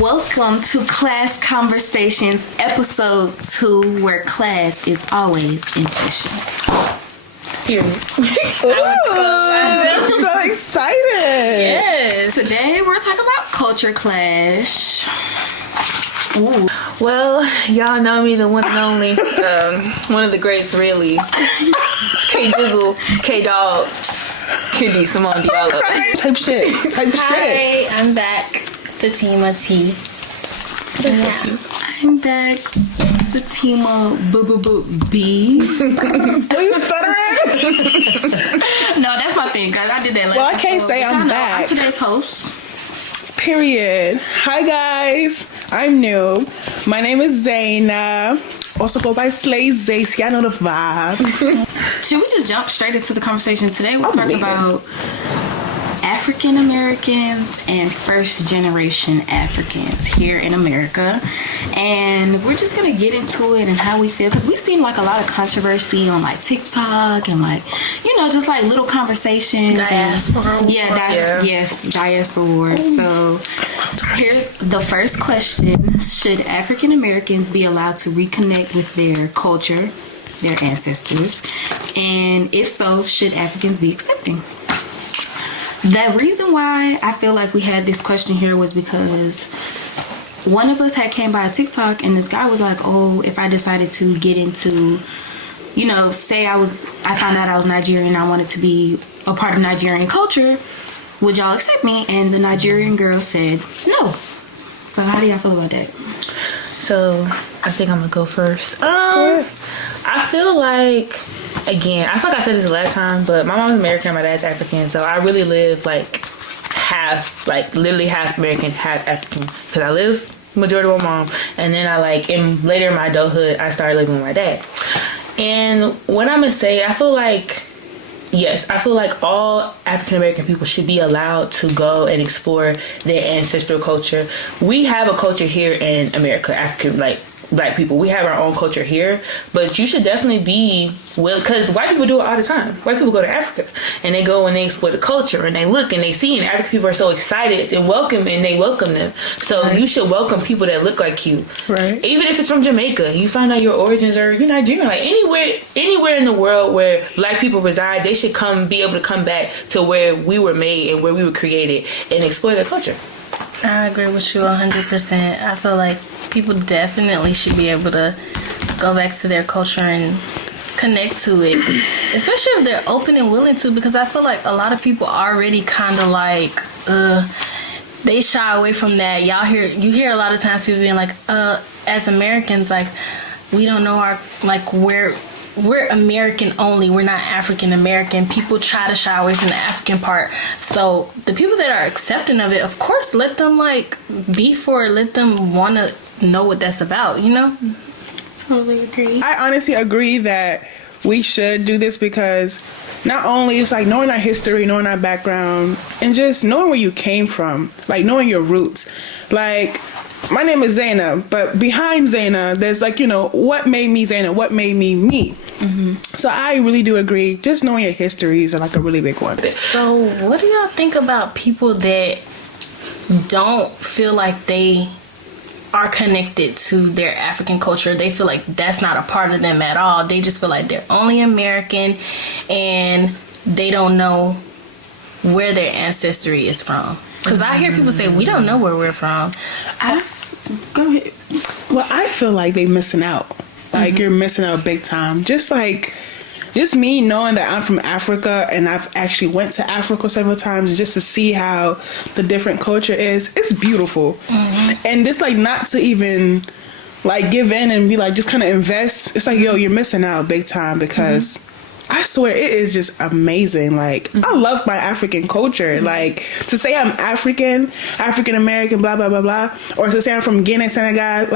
Welcome to Class Conversations, episode 2, where class is always in session. Period. I'm so excited. Yes. Today we're talking about culture clash. Ooh. Well, y'all know me, the one and only, one of the greats, really. K Dizzle, K Dog, Kiddy, Simone Diallo. Type shit. Hi, I'm back. Fatima T. Yeah. I'm back. Fatima B. Are you stuttering? No, that's my thing. I did that last Well, I can't episode, say but I'm y'all know back. I'm today's host. Period. Hi, guys. I'm new. My name is Zaina. Also go by Slay Zay. See, I know the vibes. Should we just jump straight into the conversation today? We're talking leaving. about African Americans and first generation Africans here in America, and we're just gonna get into it and how we feel, because we've seen like a lot of controversy on like TikTok and like, you know, just like little conversations. Diaspora. Diaspora wars. So here's the first question: should African Americans be allowed to reconnect with their culture, their ancestors, and if so, should Africans be accepting? The reason why I feel like we had this question here was because one of us had came by a TikTok and this guy was like, oh, if I decided to get into, you know, say I found out I was Nigerian and I wanted to be a part of Nigerian culture, would y'all accept me? And the Nigerian girl said no. So how do y'all feel about that? So, I think I'm gonna go first. I feel like, again, I feel like I said this the last time, but my mom's American, my dad's African, so I really live literally half American, half African, because I live majority with my mom, and then later in my adulthood, I started living with my dad. And what I'm gonna say, I feel like, yes, I feel like all African American people should be allowed to go and explore their ancestral culture. We have a culture here in America, African, Black people. We have our own culture here, but you should definitely be because white people do it all the time. White people go to Africa and they go and they explore the culture and they look and they see, and African people are so excited and they welcome them. So you should welcome people that look like you. Right. Even if it's from Jamaica, you find out your origins are you're Nigerian. Like anywhere in the world where Black people reside, they should be able to come back to where we were made and where we were created and explore their culture. I agree with you 100%. I feel like people definitely should be able to go back to their culture and connect to it, especially if they're open and willing to, because I feel like a lot of people already kind of like, they shy away from that. You hear a lot of times people being like, as Americans, like, we don't know we're American only. We're not African American. People try to shy away from the African part. So the people that are accepting of it, of course, let them let them want to know what that's about, you know? Totally agree. I honestly agree that we should do this because not only it's like knowing our history, knowing our background, and just knowing where you came from, like knowing your roots. Like, my name is Zaina, but behind Zaina, there's what made me Zaina, what made me me. Mm-hmm. So I really do agree. Just knowing your histories are like a really big one. So what do y'all think about people that don't feel like they are connected to their African culture? They feel like that's not a part of them at all. They just feel like they're only American and they don't know where their ancestry is from. Because I hear people say, we don't know where we're from. Go ahead. Well, I feel like they're missing out. Like, you're missing out big time. Just me knowing that I'm from Africa and I've actually went to Africa several times just to see how the different culture is. It's beautiful. Mm-hmm. And just not to even give in and be just kind of invest. It's yo, you're missing out big time because I swear it is just amazing. I love my African culture. To say I'm African American, blah blah blah blah, or to say I'm from Guinea, Senegal,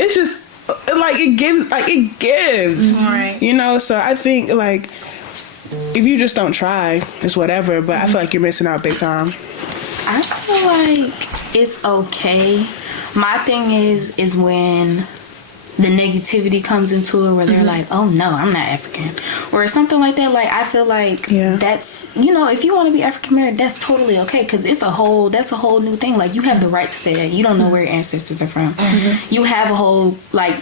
it's just it gives. Right. You know, so I think if you just don't try, it's whatever. But I feel like you're missing out big time. I feel like it's okay. My thing is when the negativity comes into it where they're like, oh no, I'm not African, or something like that. Like, I feel like that's, you know, if you want to be African American, that's totally okay, because that's a whole new thing. Like, you have the right to say that. You don't know where your ancestors are from. You have a whole, like,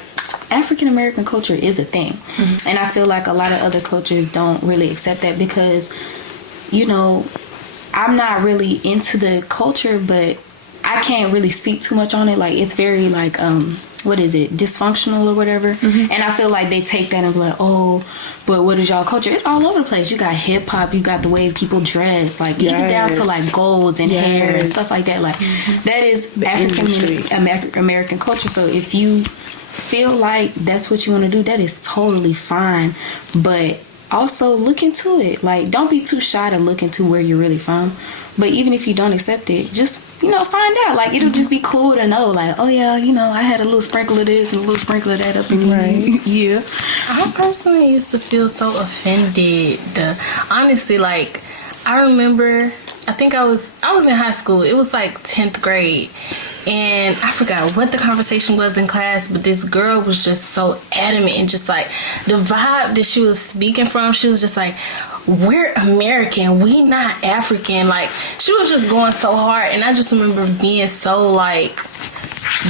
African American culture is a thing. And I feel like a lot of other cultures don't really accept that, because, you know, I'm not really into the culture, but I can't really speak too much on it. Like, it's very, like, what is it, dysfunctional or whatever. And I feel like they take that and be like, oh, but what is y'all culture? It's all over the place. You got hip-hop, you got the way people dress, like, even down to, like, golds and hair and stuff like that. Like, that is African American culture. So if you feel like that's what you want to do, that is totally fine. But also look into it. Like, don't be too shy to look into where you're really from. But even if you don't accept it, just, you know, find out. Like, it'll just be cool to know, like, oh yeah, you know, I had a little sprinkle of this and a little sprinkle of that up in me. Yeah. I personally used to feel so offended. Honestly, like, I remember, I think I was in high school. It was like 10th grade. And I forgot what the conversation was in class, but this girl was just so adamant, and just like the vibe that she was speaking from, she was just like, we're American, we not African. Like, she was just going so hard. And I just remember being so like,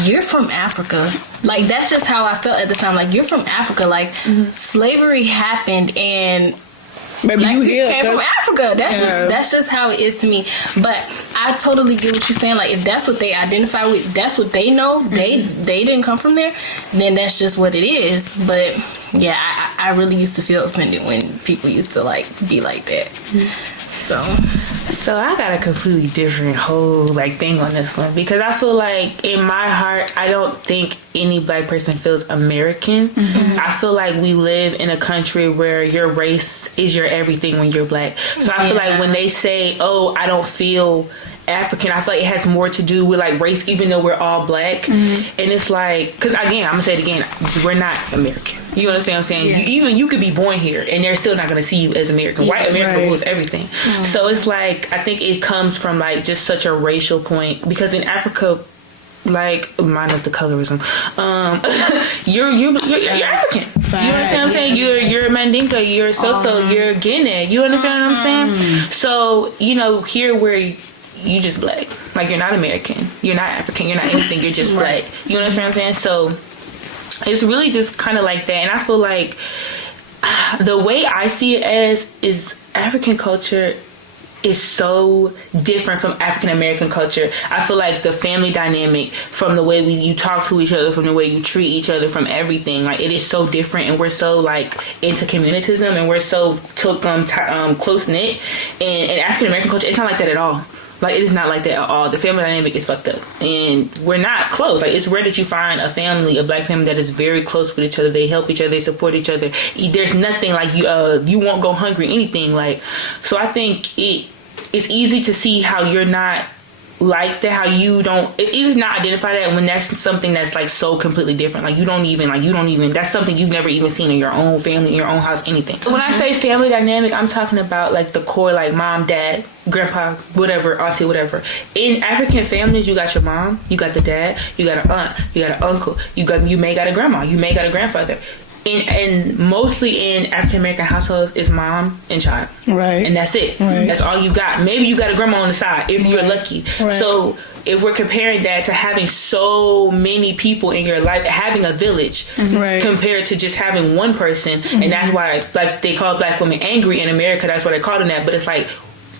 you're from Africa. Like, that's just how I felt at the time. Like, you're from Africa. Like, slavery happened, and maybe Black you people here came from Africa. That's just how it is to me. But I totally get what you're saying. Like, if that's what they identify with, that's what they know. They didn't come from there. Then that's just what it is. But yeah, I really used to feel offended when people used to like be like that. So I got a completely different whole like thing on this one, because I feel like in my heart, I don't think any Black person feels American. I feel like we live in a country where your race is your everything when you're Black. So I feel like when they say, oh, I don't feel African, I feel like it has more to do with like race, even though we're all Black. And it's like, because again, I'm gonna say it again, we're not American. You understand what I'm saying? You could be born here and they're still not going to see you as American. White America rules everything. So it's like, I think it comes from like just such a racial point, because in Africa, like, minus the colorism, you're African. Facts. You understand what I'm saying? You're Mandinka, you're Soso, you're Guinea. You understand what I'm saying? So, you know, here where you just Black, like, you're not American, you're not African, you're not anything, you're just Black. You understand what I'm saying? So it's really just kind of like that. And I feel like the way I see it as is African culture is so different from African American culture. I feel like the family dynamic, from the way you talk to each other, from the way you treat each other, from everything, like, it is so different. And we're so like into communitism, and we're so close knit. And in African American culture, it's not like that at all. Like, it is not like that at all. The family dynamic is fucked up. And we're not close. Like, it's rare that you find a family, a Black family, that is very close with each other. They help each other. They support each other. There's nothing like you won't go hungry, anything. Like, so I think it's easy to see how you're not like that, how you don't, it's easy to not identify that when that's something that's like so completely different. Like, you don't even, that's something you've never even seen in your own family, in your own house, anything. So when I say family dynamic, I'm talking about like the core, like mom, dad, grandpa, whatever, auntie, whatever. In African families, you got your mom, you got the dad, you got an aunt, you got an uncle, you may got a grandma, you may got a grandfather. And mostly in African American households is mom and child, right? And that's it. Right. That's all you got. Maybe you got a grandma on the side if you're lucky. Right. So if we're comparing that to having so many people in your life, having a village, compared to just having one person, and that's why, like, they call Black women angry in America. That's why they call them that. But it's like,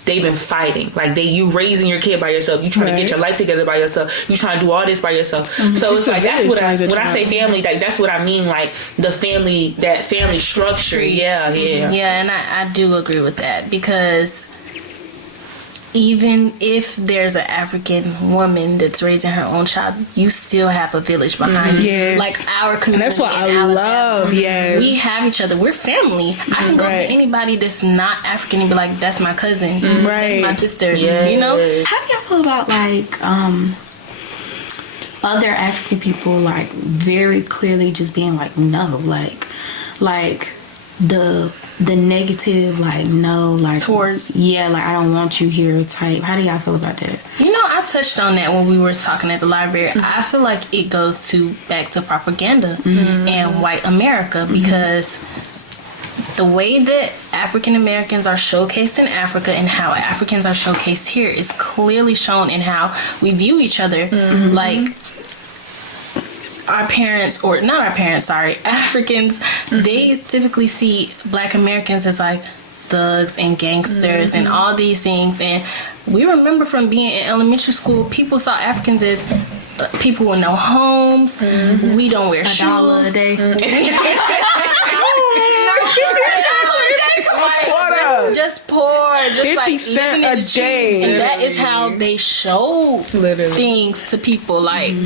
they've been fighting. Like, you raising your kid by yourself. You trying to get your life together by yourself. You trying to do all this by yourself. So it's like, that's what when I say family, like, that's what I mean. Like, the family, that family structure. Yeah. And I do agree with that, because even if there's an African woman that's raising her own child, you still have a village behind you. Yes. Like our community. And that's what I love. Yes. We have each other. We're family. I can go to anybody that's not African and be like, that's my cousin. That's my sister. Yes. You know? How do y'all feel about like other African people like very clearly just being like, no, like the negative, like, no, like, towards, like, I don't want you here type. How do y'all feel about that? You know, I touched on that when we were talking at the library. I feel like it goes back to propaganda and white America, because the way that African Americans are showcased in Africa and how Africans are showcased here is clearly shown in how we view each other. Like, our parents, or not our parents, sorry, Africans, they typically see Black Americans as like thugs and gangsters and all these things. And we remember from being in elementary school, people saw Africans as people with no homes. We don't wear shoes. $1 a day. Just poor, just 50 like cents living in a the streets. day. And that is how they show things to people. Like, It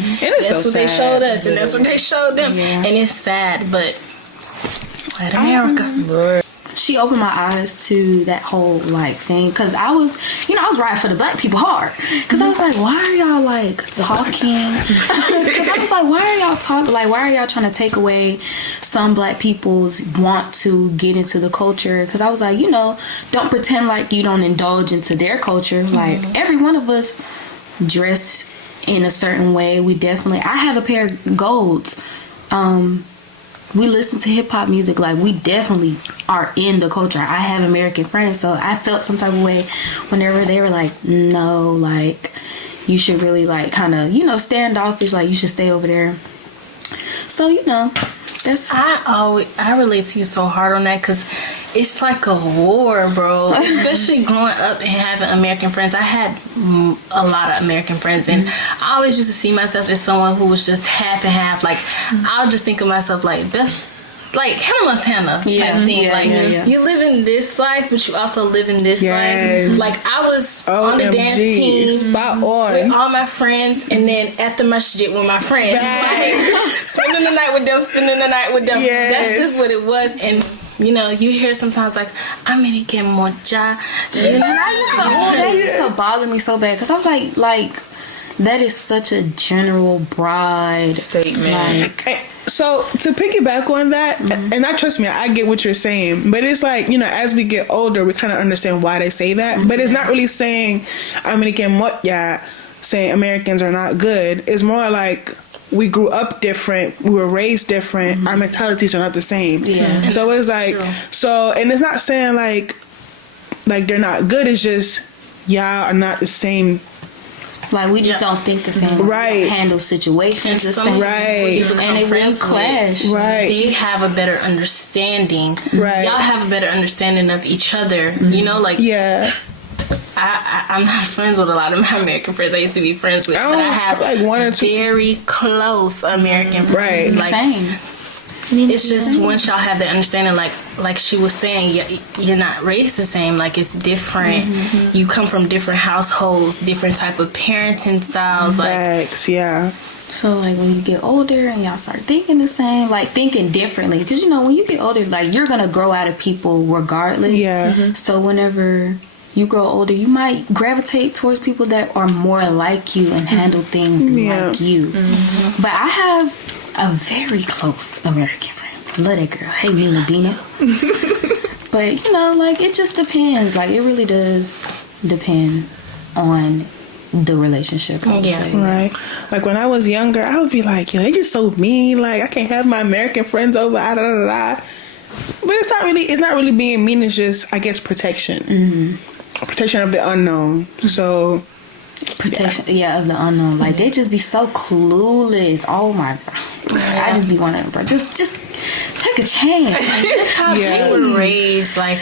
is that's so what they sad. showed us, and that's what they showed them. And it's sad, but white America. She opened my eyes to that whole like thing, because I was riding for the Black people hard, because I was like, why are y'all like talking? Because I was like, why are y'all talking? Like, why are y'all trying to take away some Black people's want to get into the culture? Because I was like, don't pretend like you don't indulge into their culture. Like, every one of us dress in a certain way. I have a pair of golds. We listen to hip hop music, like we definitely are in the culture. I have American friends, so I felt some type of way whenever they were like, no, like you should really like kind of, standoffish, like you should stay over there. So, that's... I relate to you so hard on that, because it's like a war, bro. Especially growing up and having American friends. I had a lot of American friends, and I always used to see myself as someone who was just half and half. Like, I'll just think of myself like best, like Hannah Montana type thing. You live in this life, but you also live in this life. Like, I was on the dance team, spot on, with all my friends, and then at the masjid with my friends, like spending the night with them. That's just what it was. And you hear sometimes like, I'm gonna get mocha. That used to bother me so bad, because I was like that is such a general broad statement. So to piggyback on that, and I trust me, I get what you're saying, but it's like, as we get older, we kind of understand why they say that, but it's not really saying I'm gonna get mocha, saying Americans are not good. It's more like, we grew up different, we were raised different, our mentalities are not the same. So it's like, and it's not saying like they're not good, it's just y'all are not the same. Like, we just don't think the same. Right. Handle situations the same. Right. And they will clash. Right. They have a better understanding. Right. Y'all have a better understanding of each other. Yeah. I'm not friends with a lot of my American friends I used to be friends with, but I have like one or two very close American friends. Right. Like, same. It's just once y'all have that understanding, like she was saying, you're not raised the same. Like, it's different. You come from different households, different type of parenting styles. Facts, yeah. So, like, when you get older and y'all start thinking the same, like, thinking differently. Because, when you get older, like, you're going to grow out of people regardless. Yeah. So, whenever you grow older, you might gravitate towards people that are more like you and handle things like you. But I have a very close American friend. Love that girl. Hey, Mina Bina. But, like, it just depends. Like, it really does depend on the relationship, I would say. Right. Like, when I was younger, I would be like, they just so mean. Like, I can't have my American friends over. Da, da, da, da. But it's not really being mean. It's just, I guess, protection. Protection of the unknown. So... Protection, of the unknown. Like, they just be so clueless. Oh my god, I just be wanting, bro. Just take a chance. That's how they were raised. Like,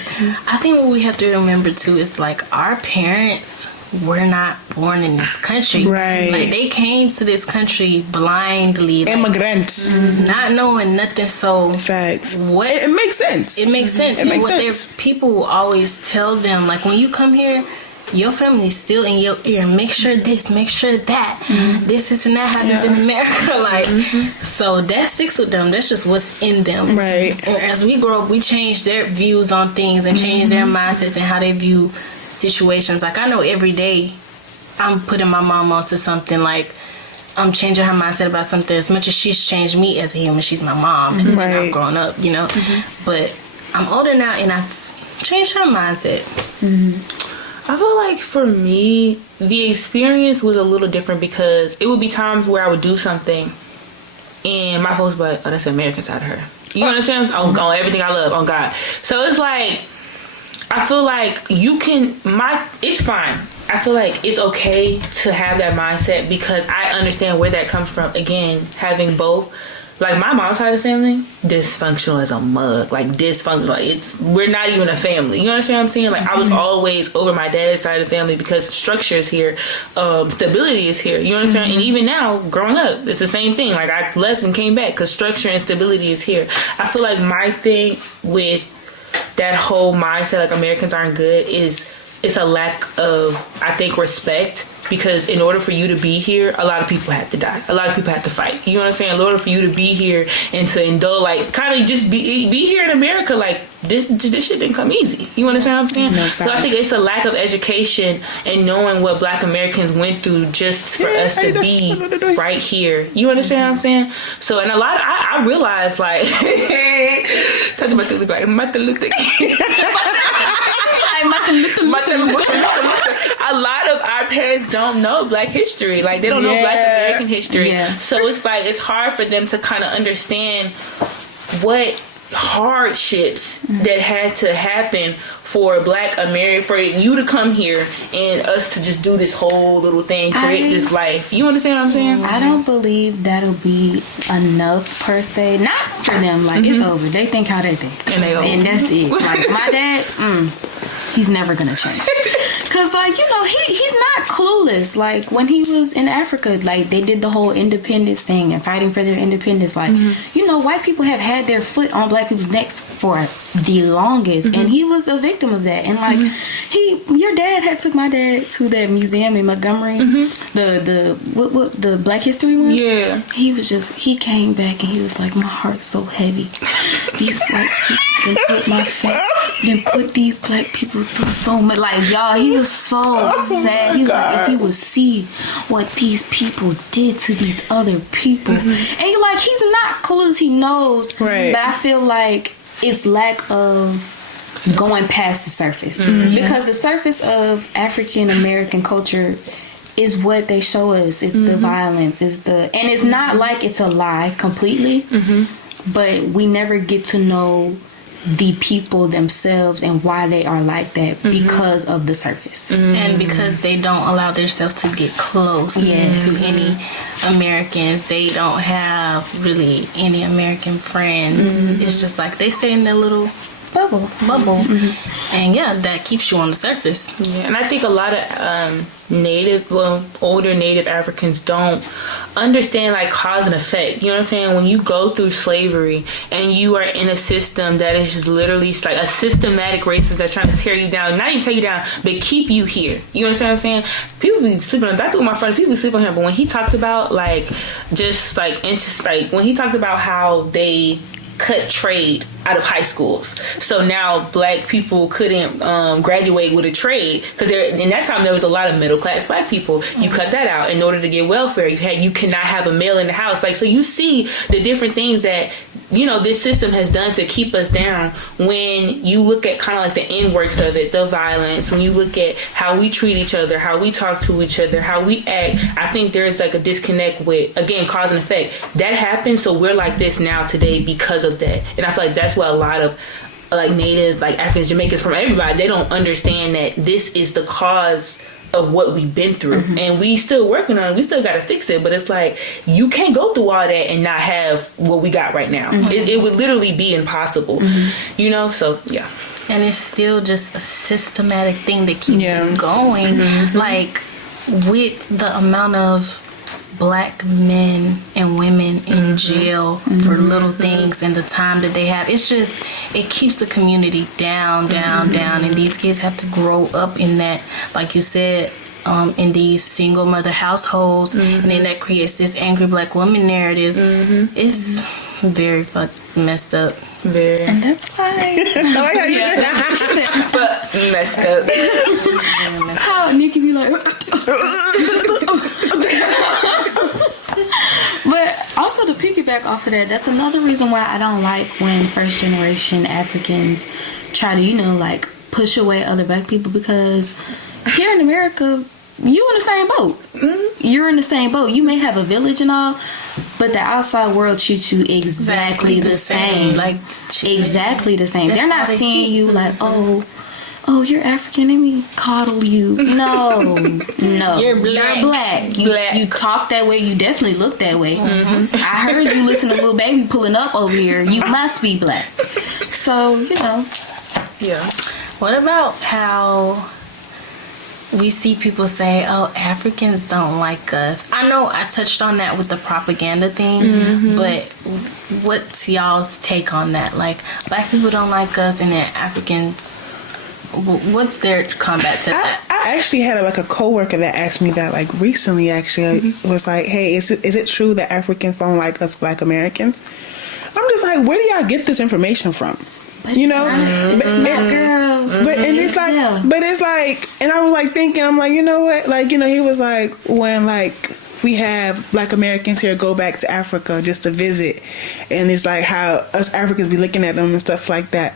I think what we have to remember too is like, our parents were not born in this country. Right. Like, they came to this country blindly. Like, immigrants. Not knowing nothing. So Facts. What it makes sense. It makes sense. It and makes what sense. their people will always tell them, like, when you come here, your family's still in your ear. Make sure this, make sure that. This and that happens in America. Like, so that sticks with them. That's just what's in them. Right. And as we grow up, we change their views on things and change their mindsets and how they view situations. Like, I know every day I'm putting my mom onto something. Like, I'm changing her mindset about something. As much as she's changed me as a human, she's my mom. And I've grown up, But I'm older now, and I've changed her mindset. I feel like for me, the experience was a little different because it would be times where I would do something and my folks would be like, oh, that's the American side of her. You understand? On everything I love, on God. So it's like, I feel like it's fine. I feel like it's okay to have that mindset because I understand where that comes from. Again, having both. Like, my mom's side of the family, dysfunctional as a mug. Like, dysfunctional. Like, we're not even a family. You understand what I'm saying? Like, I was always over my dad's side of the family because structure is here. Stability is here. You understand? And even now, growing up, it's the same thing. Like, I left and came back because structure and stability is here. I feel like my thing with that whole mindset, like, Americans aren't good, is it's a lack of, I think, respect. Because in order for you to be here, a lot of people have to die. A lot of people have to fight. You know what I'm saying? In order for you to be here and to indulge, like, kind of just be here in America, like, this shit didn't come easy. You understand what I'm saying? No, so I think it's a lack of education and knowing what Black Americans went through just for us to be right here. You understand what I'm saying? So, and a lot of, I realized, like, talking about the like Martin Luther King. A lot of our parents don't know Black history. Like, they don't know Black American history. Yeah. So it's like, it's hard for them to kind of understand what hardships that had to happen for Black America, for you to come here and us to just do this whole little thing, create this life. You understand what I'm saying? I don't believe that'll be enough per se. Not for them. Like, it's over. They think how they think. And that's it. Like, my dad, he's never gonna change. Cause, like, you know, he's not clueless. Like, when he was in Africa, like, they did the whole independence thing and fighting for their independence. Like, you know, white people have had their foot on Black people's necks for the longest, and he was a victim of that. And like, your dad had took my dad to that museum in Montgomery, the Black History one. Yeah, he came back and he was like, my heart's so heavy. These Black people then put these Black people through so much. Like, y'all, he was so sad. He was like, if he would see what these people did to these other people, and like, he's not clueless. He knows, right? But I feel like it's lack of going past the surface, because the surface of African American culture is what they show us. It's the violence, and it's not like it's a lie completely, but we never get to know the people themselves and why they are like that because of the surface, and because they don't allow themselves to get close to any Americans. They don't have really any American friends. It's just like they stay in their little bubble, and that keeps you on the surface. And I think a lot of older Native Africans don't understand, like, cause and effect. You know what I'm saying? When you go through slavery and you are in a system that is just literally like a systematic racist that's trying to tear you down, not even tear you down, but keep you here. You understand what I'm saying? People be sleeping on that. My friend, people be sleeping on him. But when he talked about, like, just like when he talked about how they cut trade out of high schools, so now Black people couldn't graduate with a trade, because in that time there was a lot of middle class Black people. You cut that out in order to get welfare. You cannot have a male in the house. Like, so you see the different things that, you know, this system has done to keep us down. When you look at kind of like the inworks of it, the violence, when you look at how we treat each other, how we talk to each other, how we act, I think there's like a disconnect with, again, cause and effect. That happened, so we're like this now today because of that. And I feel like that's why a lot of like Native, like Africans, Jamaicans, from everybody, they don't understand that this is the cause of what we've been through, and we still working on it. We still got to fix it, but it's like, you can't go through all that and not have what we got right now. It would literally be impossible, you know. So and it's still just a systematic thing that keeps it going. Like, with the amount of Black men and women in jail for little things and the time that they have, it keeps the community down, and these kids have to grow up in that, like you said, in these single mother households, and then that creates this angry Black woman narrative. It's very messed up. Very. And that's why but messed up. How Nikki be like but also, to piggyback off of that, that's another reason why I don't like when first generation Africans try to, you know, like, push away other Black people, because here in America, you in the same boat. You're in the same boat. You may have a village and all, but the outside world treats you exactly the same. Like exactly the same. They're not how they seeing see you like, oh, you're African. Let me coddle you. No, You're black. You talk that way. You definitely look that way. I heard you listen to Lil Baby pulling up over here. You must be black. So Yeah. What about how we see people say, oh, Africans don't like us? I know I touched on that with the propaganda thing, but what's y'all's take on that? Like, black people don't like us, and then Africans, what's their combat to that? I actually had a coworker that asked me that recently. Actually, was like, "Hey, is it true that Africans don't like us Black Americans?" I'm just like, where do y'all get this information from? But it's girl. But it's like, and I was thinking, I'm like, you know what? He was like, when we have Black Americans here go back to Africa just to visit, and it's like how us Africans be looking at them and stuff like that.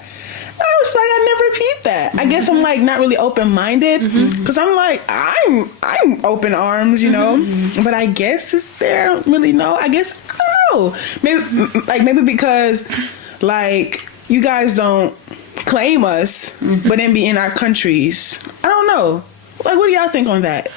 I was like, I never peeped that. I guess I'm not really open minded because I'm I'm open arms, But I guess it's there. I don't really know. I guess I don't know. Maybe because you guys don't claim us, but then be in our countries. I don't know. What do y'all think on that?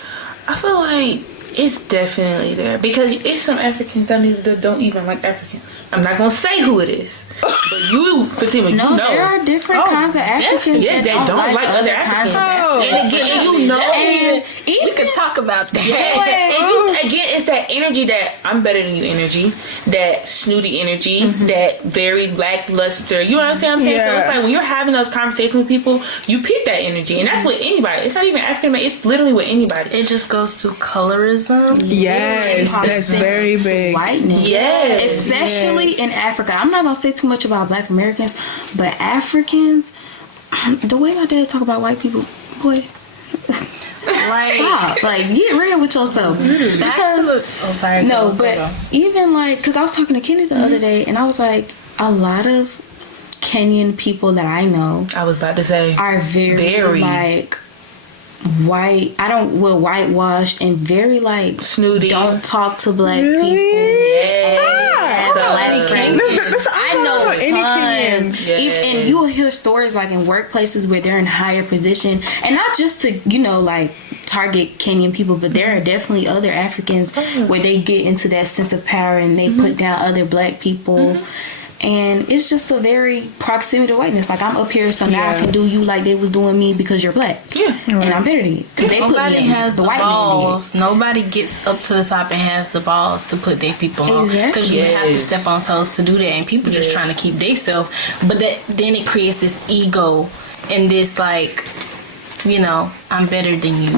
I feel like it's definitely there because it's some Africans that don't even like Africans. I'm not gonna say who it is, but Fatima, no, you know there are different kinds of Africans. Yeah, they don't like other Africans. And again, we could talk about that. Again, it's that energy that I'm better than you energy, that snooty energy, that very lackluster. You understand what I'm saying? Yeah. So it's like when you're having those conversations with people, you peep that energy, and that's with anybody. It's not even African, it's literally with anybody. It just goes to colorism. Yes, that's very big. Whiteness. Yes. Especially in Africa. I'm not going to say too much about Black Americans, but Africans, the way my dad talk about white people, boy, stop. Get real with yourself. Even because I was talking to Kenny the other day, and I was like, a lot of Kenyan people that I know, I was about to say, are very white. Whitewashed and very snooty. Don't talk to Black people. Yeah. Black Kenyans. I know tons. Yes. And you will hear stories in workplaces where they're in higher position, and not just to target Kenyan people, but there are definitely other Africans where they get into that sense of power and they put down other Black people. And it's just a very proximity to whiteness. I'm up here, so now I can do you like they was doing me because you're Black. Yeah. And I'm better than you. Because they nobody has the white balls. Nobody gets up to the top and has the balls to put their people on. Because you have to step on toes to do that. And people just trying to keep themselves. But then it creates this ego and this I'm better than you.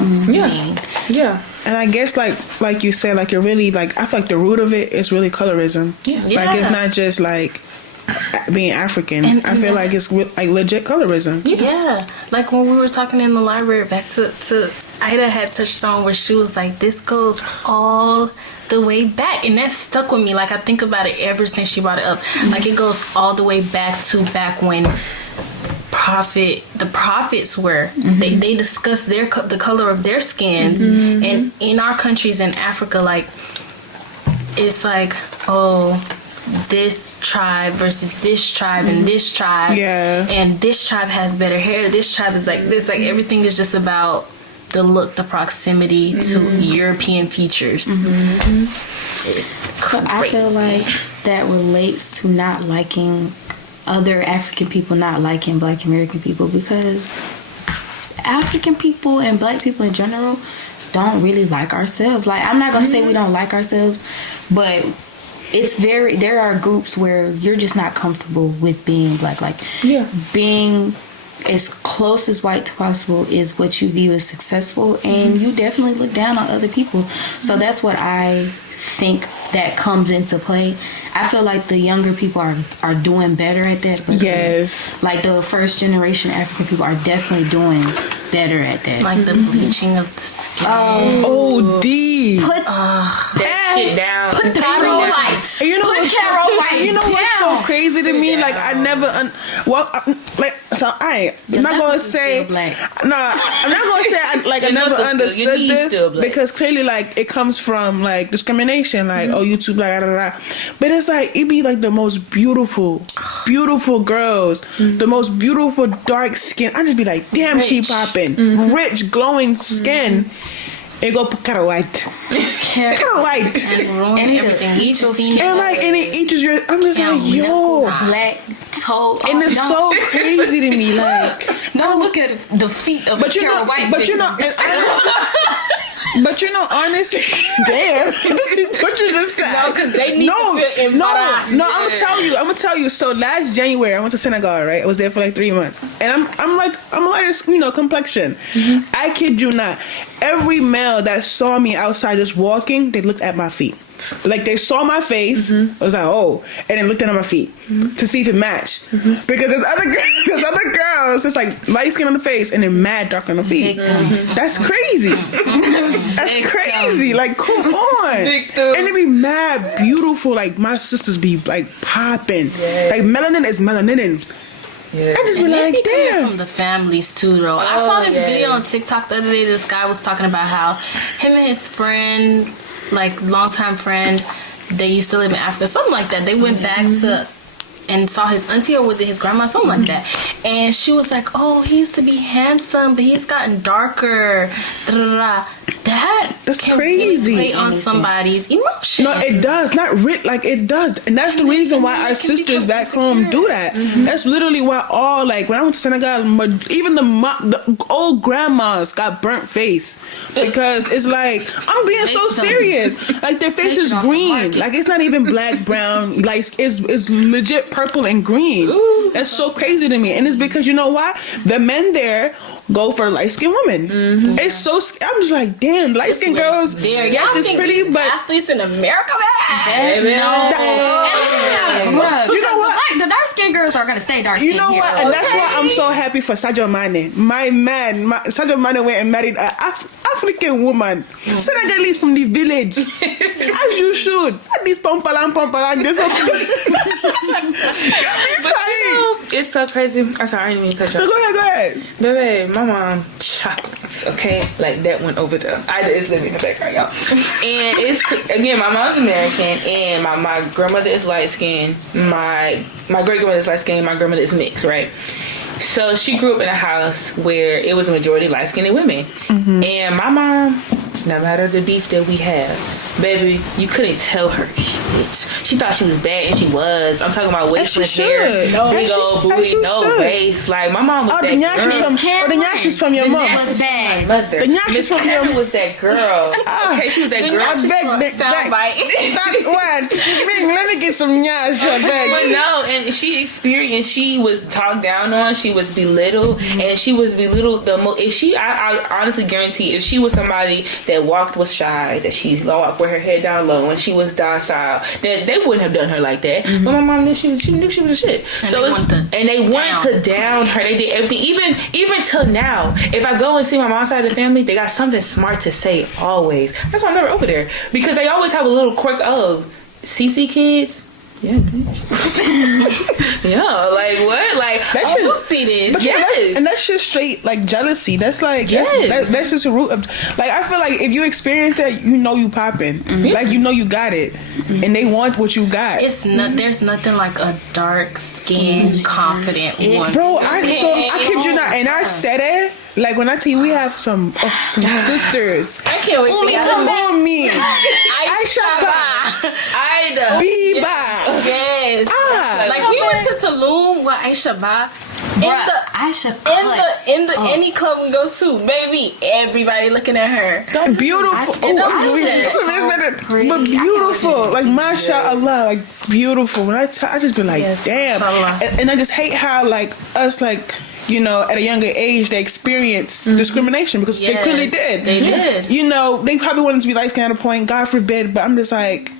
Yeah. And I guess like you said, you're really I feel the root of it is really colorism. Yeah. It's not just being African. I feel it's legit colorism. Yeah. When we were talking in the library, back to Ida had touched on where she was like, this goes all the way back, and that stuck with me. I think about it ever since she brought it up. It goes all the way back when the prophets were they discussed the color of their skins, and in our countries in Africa, it's this tribe versus this tribe and this tribe, and this tribe has better hair, this tribe is this, everything is just about the look, the proximity to European features. It's crazy. I feel that relates to not liking other African people, not liking Black American people, because African people and Black people in general don't really like ourselves. I'm not gonna say we don't like ourselves, but there are groups where you're just not comfortable with being Black. Being as close as white to possible is what you view as successful, and you definitely look down on other people. So that's what I think that comes into play. I feel the younger people are doing better at that. But the first generation African people are definitely doing better at that. The bleaching of the skin. OD. shit down. Put the Carol lights. And you know Put what's Carol White you know what's so down. crazy to me? down. Like I never I'm not gonna say still black. no. I'm not gonna say I Your never knuckles understood still- your knees still this black. because clearly like it comes from like discrimination. Like oh you too black, but it's like it be like the most beautiful girls, the most beautiful dark skin. I just be like damn she popping, rich glowing skin. It go Carol White. Carol White. And ruin everything. Each scene. And like, and it eaches your. I'm just like, yo, Black toe. and it's so crazy to me. Like, No, look at the feet of but you Carol know, White. but you know, and honestly, damn, what you just said. No, 'cause they need to feel embarrassed. No, I'm gonna tell you. So last January, I went to Senegal. Right, I was there for like 3 months, and I'm a lighter, complexion. I kid you not. Every male that saw me outside just walking, they looked at my feet. Like they saw my face, I was like, oh, and then looked at my feet to see if it matched. Because there's other girls that's like light skin on the face and then mad dark on the feet. Victims. That's crazy. That's crazy. Like, come on. Victims. And it be mad beautiful. Like my sisters be like popping. Yes. Like melanin is melanin. Yeah. I just be And they like, be coming damn. from the families too, though. I saw this yeah. video on TikTok the other day. This guy was talking about how him and his friend, like longtime friend, they used to live in Africa, something like that. They went back to and saw his auntie, or was it his grandma, something like that. And she was like, "Oh, he used to be handsome, but he's gotten darker." Da, da, da. That's can crazy. really play on somebody's emotions. No, it does. Not like it does. And that's the reason why our sisters back home do that. That's literally why all, like, when I went to Senegal, even the old grandmas got burnt face. Because it's like, I'm being so serious. Like, their face is green. Like, it's not even black, brown. Like, it's legit purple and green. That's so crazy to me. And it's because, you know what? The men there go for light-skinned women. It's so, I'm just like, damn, light-skinned girls, yes, it's pretty, but athletes in America, man. Baby. Bruh, You know what? The dark skinned girls are gonna stay dark skinned. you know what? And that's why I'm so happy for Sadio Mane. My man, Sadio Mane went and married an African woman, Senegalese from the village, as you should. This pompalan, this It's so crazy. I'm sorry, I didn't mean to cut you off. Go ahead. Baby, my mom chocolates, okay? Like that one over there. It's living in the background, y'all. And it's, again, my mom's American, and my grandmother is light skinned. My great grandmother is light skinned. My grandmother is mixed, right? So she grew up in a house where it was a majority light skinned women. And my mom, no matter the beef that we have, baby, you couldn't tell her shit. She thought she was bad, and she was. I'm talking about waistless hair, big old booty, no waist. Like, my mom was that The nyash is from your mom. was bad. mother. The nyash is Miss from your Kevin was that girl. Okay, she was that girl. I beg, Soundbite. what? Bing, let me get some nyash, I beg. But no, and she was talked down on, she was belittled, and she was belittled the most. If she, I honestly guarantee, if she was somebody that walked was shy, that she walked with her head down low, and she was docile, that they wouldn't have done her like that. But my mom knew she knew she was a shit. And they wanted to down her. They did everything, even till now. If I go and see my mom's side of the family, they got something smart to say always. That's why I'm never over there, because they always have a little quirk of CC kids. Yeah, yeah, like what? Like, That's We'll just, see this. but Yes. that's just straight like jealousy. That's like Yes. that's just a root of, like, I feel like if you experience that, you know you popping. Like, you know you got it, and they want what you got. It's not. There's nothing like a dark skinned, confident one. Bro, I kid you not, and I said it. Like, when I tell you we have some sisters. I can't wait. Umi, for come that. On me. Aisha. Ida. Biba. Yes. Like, we went to Tulum with Aisha Ba. In the any club we go to, baby, everybody looking at her. Beautiful. But beautiful. Like, mashallah, like, beautiful. When I just be like, Yes, damn. mashallah. And I just hate how, like, us, like, you know, at a younger age, they experience discrimination, because they clearly did. They did. You know, they probably wanted to be light skinned at a point, God forbid, but I'm just like,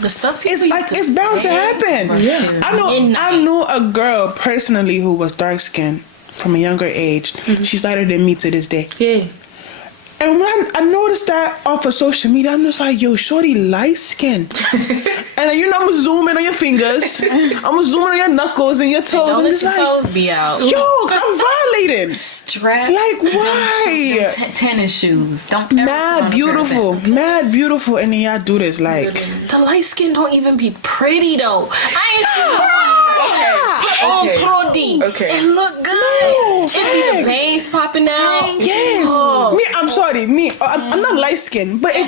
The stuff it's like, it's bound to happen. Yeah. I knew a girl personally who was dark skinned from a younger age. She's lighter than me to this day. Yeah. And when I noticed that off of social media, I'm just like, yo, shorty light skin. And then, I'm gonna zoom in on your fingers. I'm gonna zoom in on your knuckles and your toes. Don't I'm let just your like, toes be out. yo, 'cause I'm violated. Strap. Like, why? Tennis shoes. Don't ever put on Mad a beautiful. pair of Mad beautiful. And then y'all do this, like. The light skin don't even be pretty though. I ain't seen pro D. Okay. It look good. No, It be the facts. veins popping out. Yes. Oh. Me, I'm sorry. Me, I'm not light skinned, but if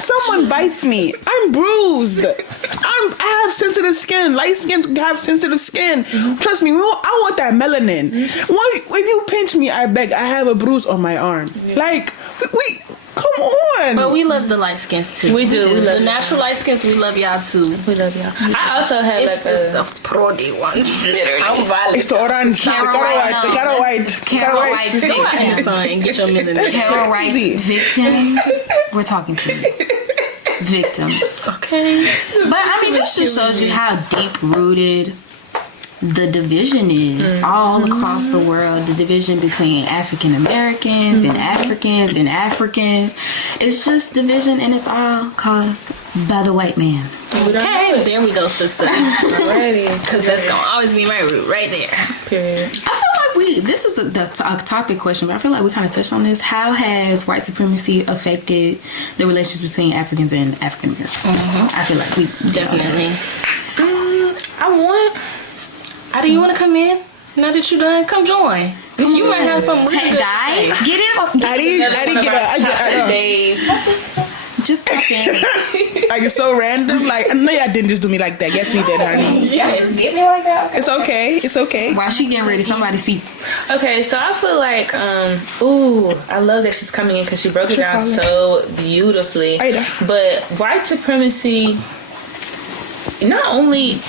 someone bites me, I'm bruised. I have sensitive skin. Light skins have sensitive skin. Trust me. I want that melanin. If you pinch me, I beg. I have a bruise on my arm. Like we. Come on. But we love the light skins too. We do. We love the natural light skins. We love y'all too. We love y'all. I also have It's like just the pro D ones. Literally, I'm violent. It's the orange. The Carol white. Carol White Go out in the sun and get your melanin. Carol White crazy. victims. We're talking to you. Victims. Okay. But I mean, this just shows you how deep rooted the division is all across the world. The division between African Americans and Africans. It's just division, and it's all caused by the white man. Okay. There we go, sister. Ready. Because that's gonna always be my root right there. Period. I feel like this is a topic question, but I feel like we kind of touched on this. How has white supremacy affected the relations between Africans and African Americans? I feel like we Definitely. Do you want to come in? Now that you're done, come join. You might have some really good. Get in. I didn't get up. Just pop in. Like, it's so random. Like, I know y'all didn't just do me like that. Yes, we did, honey. Yes, get me like that. It's okay. It's okay. While she getting ready, somebody speak. Okay, so I feel like, I love that she's coming in because she broke it down so beautifully. But white supremacy, not only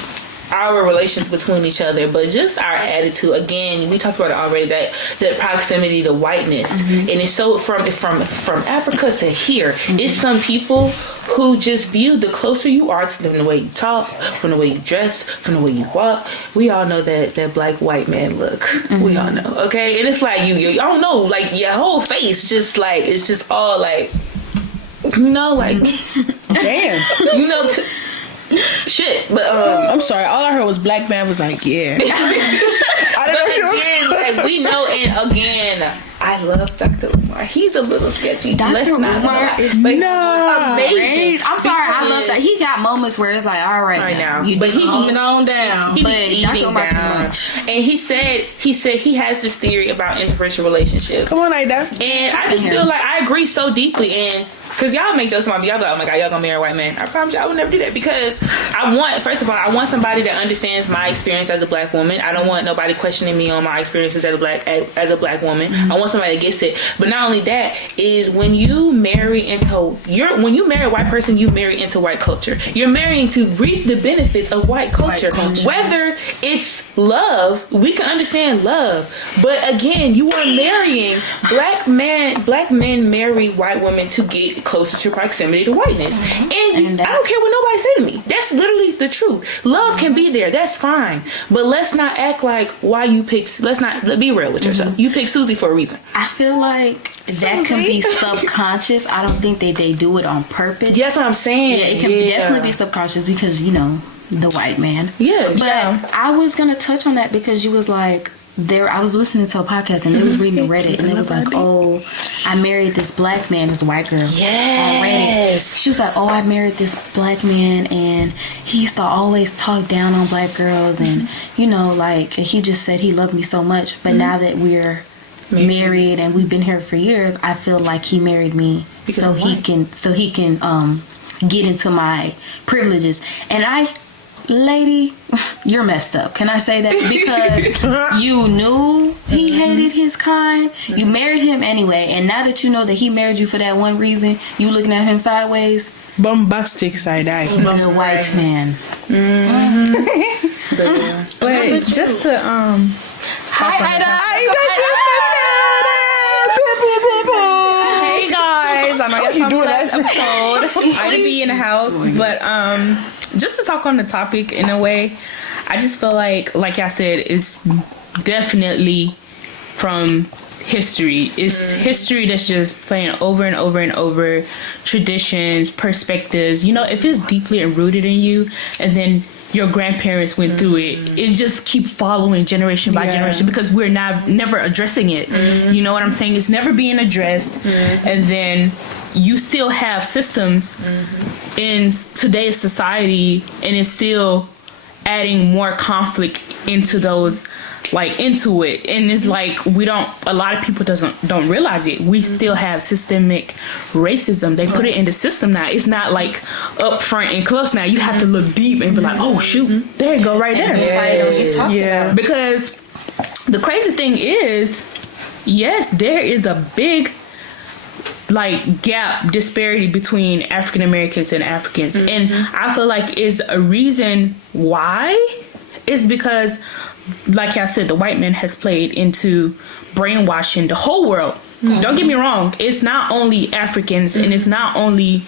our relations between each other, but just our attitude. Again, we talked about it already, that proximity to whiteness, and it's so from Africa to here. It's some people who just view the closer you are to them, the way you talk, from the way you dress, from the way you walk. We all know that black white man look. We all know, okay? And it's like you I don't know, like your whole face, just like it's just all like, like Damn. shit. But I'm sorry. All I heard was black man was like, yeah. I don't know if it was. like we know, and again, I love Dr. Umar. He's a little sketchy. Dr. Umar is amazing. I'm sorry, I love that. He got moments where it's like, all right now. But he coming on down. He But be Dr. eating Umar down. much. And he said he has this theory about interracial relationships. Come on, Ida. And I just feel like I agree so deeply in. Because y'all make jokes about me. Y'all be like, oh my God, y'all gonna marry a white man. I promise you, I would never do that. Because first of all, I want somebody that understands my experience as a black woman. I don't want nobody questioning me on my experiences as a black woman. I want somebody that gets it. But not only that, is when you marry a white person, you marry into white culture. You're marrying to reap the benefits of white culture. Whether it's love, we can understand love. But again, you are marrying black men marry white women to get closer to proximity to whiteness. And I don't care what nobody say to me. That's literally the truth. Love can be there. That's fine. But let's not act like let's not be real with yourself. You pick Susie for a reason. I feel like that can be subconscious. I don't think they do it on purpose. That's what I'm saying. Yeah, it can definitely be subconscious because, the white man. Yeah. But I was going to touch on that because you was like, I was listening to a podcast and they was reading Reddit and it was like, oh, I married this black man, this white girl. Yes. She was like, oh, I married this black man and he used to always talk down on black girls and, he just said he loved me so much. But now that we're married and we've been here for years, I feel like he married me so he can get into my privileges. And lady, you're messed up. Can I say that? Because you knew he hated his kind. You married him anyway. And now that you know that he married you for that one reason, you looking at him sideways. Bombastic side eye. The white man. But just to Hi, Ida. hey guys, I know y'all saw the last episode. I to be in the house, but just to talk on the topic in a way, I just feel like y'all said, it's definitely from history. It's history that's just playing over and over and over. Traditions, perspectives. You know, if it's deeply rooted in you, and then your grandparents went through it just keep following generation by generation, because we're never addressing it. You know what I'm saying? It's never being addressed. And then you still have systems in today's society, and it's still adding more conflict into those, like, into it. And it's like a lot of people don't realize it. We still have systemic racism. They put it in the system now. It's not like up front and close now. You have to look deep and be like, oh shoot, there you go, right there. That's why it don't get talked about. Because the crazy thing is, yes, there is a big gap disparity between African Americans and Africans. And I feel like is a reason why is because, like I said, the white man has played into brainwashing the whole world. Don't get me wrong. It's not only Africans and it's not only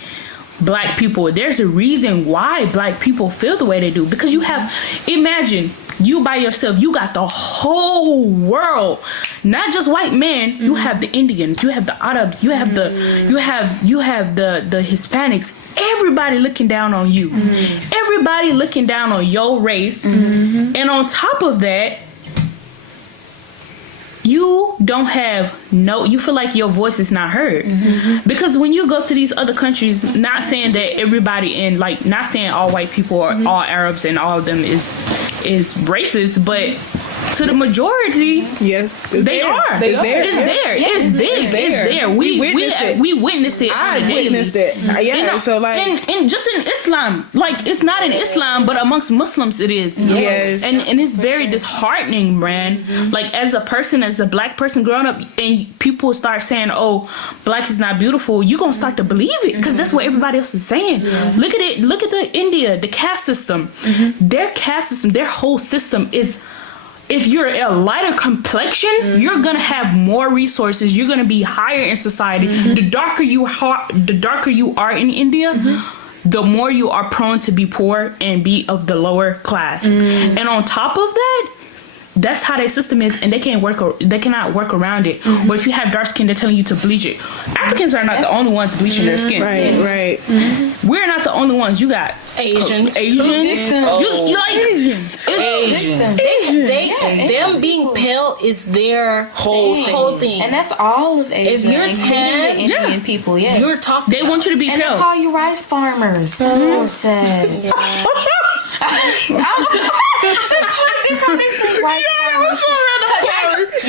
black people. There's a reason why black people feel the way they do. Because imagine you by yourself, you got the whole world, not just white men. You have the Indians, you have the Arabs, you have the Hispanics. Everybody looking down on you. Everybody looking down on your race. And on top of that, you don't have you feel like your voice is not heard. Because when you go to these other countries, not saying that everybody not saying all white people or all Arabs and all of them is racist, but to the majority, yes, they are. It's there. It's there. We witnessed it. I witnessed it. Yeah. So and just in Islam, it's not in Islam, but amongst Muslims it is. Yes. And it's very disheartening, man. Like, as a black person growing up, and people start saying, "Oh, black is not beautiful," you gonna start to believe it because that's what everybody else is saying. Look at it. Look at the caste system. Their caste system, their whole system is. If you're a lighter complexion, you're gonna have more resources. You're gonna be higher in society. The darker you are in India, the more you are prone to be poor and be of the lower class. And on top of that, that's how their system is, and they cannot work around it. Or if you have dark skin, they're telling you to bleach it. Africans are not the only ones bleaching their skin. Right. We're not the only ones. You got Asians. Asians. Them being pale is their whole thing. And that's all of Asia. If you're tan, the Indian people, yes. You're talking. They want you to be and pale. they call you rice farmers. That's so sad. They say rice farmers.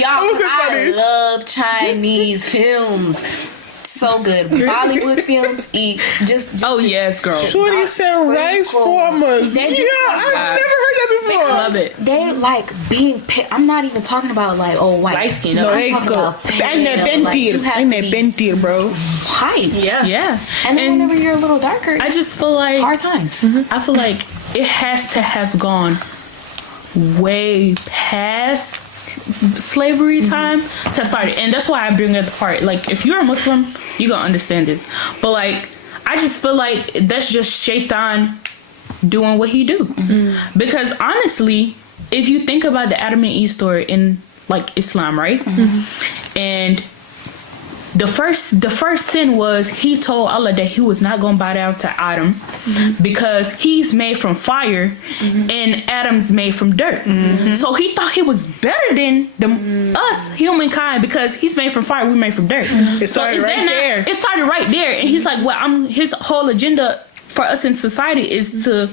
I love Chinese films. So good. Bollywood films oh yes, girl. Shorty said rice farmers. I've never heard that before. I love it. They like being I'm not even talking about white. Light skin. No, I'm they talking go. about pale. And that bendir, bro. White. Yeah. And then whenever you're a little darker, I just feel like hard times. I feel like it has to have gone way past slavery time to start it. And that's why I bring up the part, like, if you're a Muslim, you're gonna understand this, but like, I just feel like that's just Shaitan doing what he do. Because honestly, if you think about the Adam and Eve story in like Islam, right? And the first sin was he told Allah that he was not going to bow down to Adam because he's made from fire and Adam's made from dirt. So he thought he was better than us, humankind, because he's made from fire, we're made from dirt. It started there. It started right there. And he's like, well, his whole agenda for us in society is to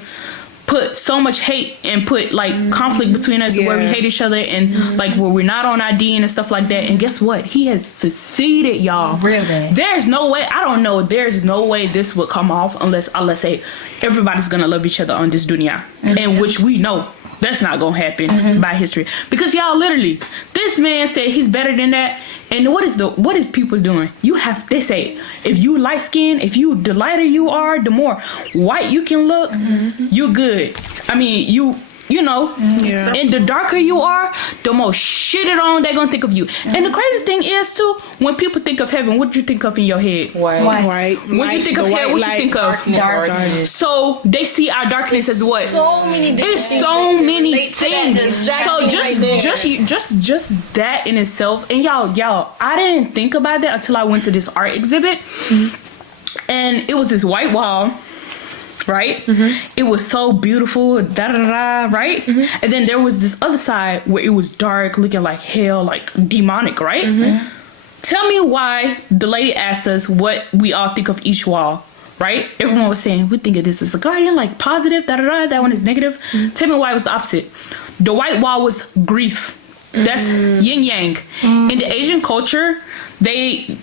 put so much hate and put like conflict between us where we hate each other and like where we're not on our deen and stuff like that. And guess what? He has succeeded, y'all. Really? There's no way, I don't know, there's no way this would come off unless Allah say everybody's gonna love each other on this dunya. And which we know that's not gonna happen by history. Because y'all literally, this man said he's better than that. And what is people doing? They say, if you light skin, the lighter you are, the more white you can look, you're good. I mean, you know, and the darker you are, the more shitted on they're gonna think of you. And the crazy thing is too, when people think of heaven, what do you think of in your head? White. When you think of hell, what you think of? Darkness. So they see our darkness as what? So many different It's so many things. Exactly So just that in itself, and y'all, I didn't think about that until I went to this art exhibit, and it was this white wall. Right? It was so beautiful, right? And then there was this other side where it was dark, looking like hell, like demonic, right? Tell me why the lady asked us what we all think of each wall, right? Everyone was saying, we think of this as a guardian, like positive, that one is negative. Tell me why it was the opposite. The white wall was grief. That's yin yang. In the Asian culture, they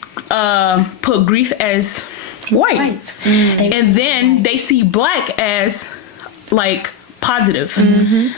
put grief as white. And then they see black as like positive,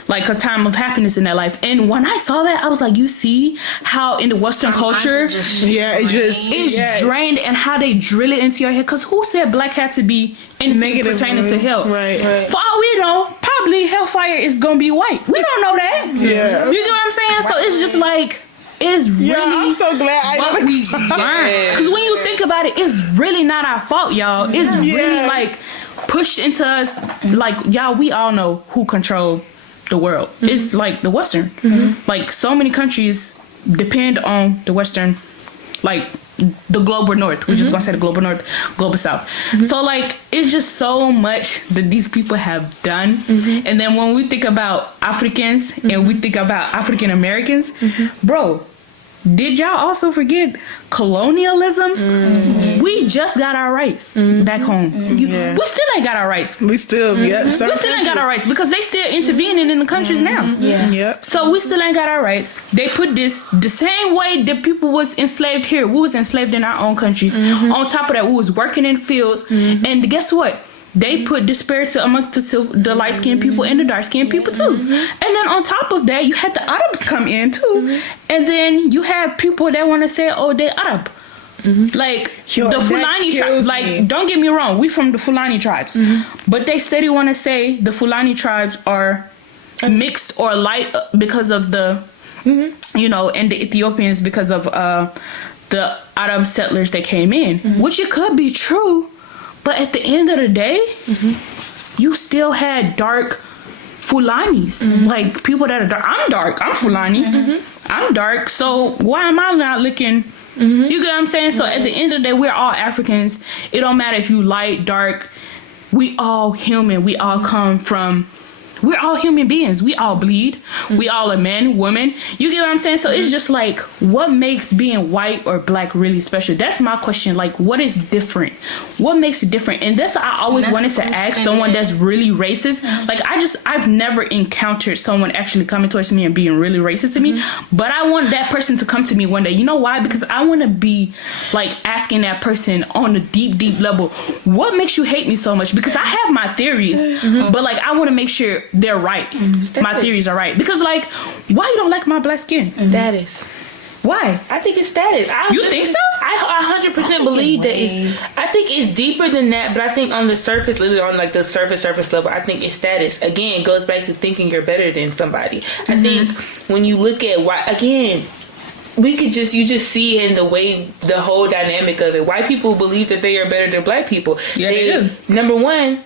like a time of happiness in their life. And when I saw that, I was like, you see how in the Western culture it's drained, and how they drill it into your head. Because who said black had to be anything pertaining to hell? Right. For all we know, probably hellfire is gonna be white. We don't know that. You get what I'm saying? So it's just like, it's really I'm so glad what we learned. Because when you think about it, it's really not our fault, y'all. It's really like pushed into us. Like, y'all, we all know who control the world. It's like the Western. Like, so many countries depend on the Western, like the global North. We're just gonna say the global North, global South. So like, it's just so much that these people have done. And then when we think about Africans and we think about African Americans, bro, did y'all also forget colonialism? We just got our rights back home. We still ain't got our rights. We still ain't got our rights because they still intervening in the countries now. So we still ain't got our rights. They put this the same way that people was enslaved here. We was enslaved in our own countries. On top of that, we was working in fields. And guess what? They put disparity amongst the light-skinned people and the dark-skinned people too. And then on top of that, you had the Arabs come in too. And then you have people that want to say, oh, they're Arab. Like, the Fulani tribes. Like, don't get me wrong, we from the Fulani tribes. But they steady want to say the Fulani tribes are mixed or light because of the, you know, and the Ethiopians because of the Arab settlers that came in. Which it could be true. But at the end of the day, you still had dark Fulanis. Like, people that are dark. I'm dark. I'm Fulani. I'm dark. So why am I not looking? You get what I'm saying? So at the end of the day, we're all Africans. It don't matter if you light, dark. We all human. We all come from... We're all human beings. We all bleed. We all are men, women. You get what I'm saying? So it's just like, what makes being white or black really special? That's my question. Like, what is different? What makes it different? And that's I always wanted to ask someone that's really racist. Like, I've never encountered someone actually coming towards me and being really racist to me. But I want that person to come to me one day. You know why? Because I want to be like asking that person on a deep, deep level, what makes you hate me so much? Because I have my theories, but like, I want to make sure they're right. My theories are right. Because like, why you don't like my black skin? Status. Why? I think it's status. You think so? I 100% believe that it's... I think it's deeper than that, but I think on the surface, literally on like the surface level, I think it's status. Again, it goes back to thinking you're better than somebody. I think when you look at why, again, you just see in the way, the whole dynamic of it. White people believe that they are better than black people. Yeah, they do. Number one,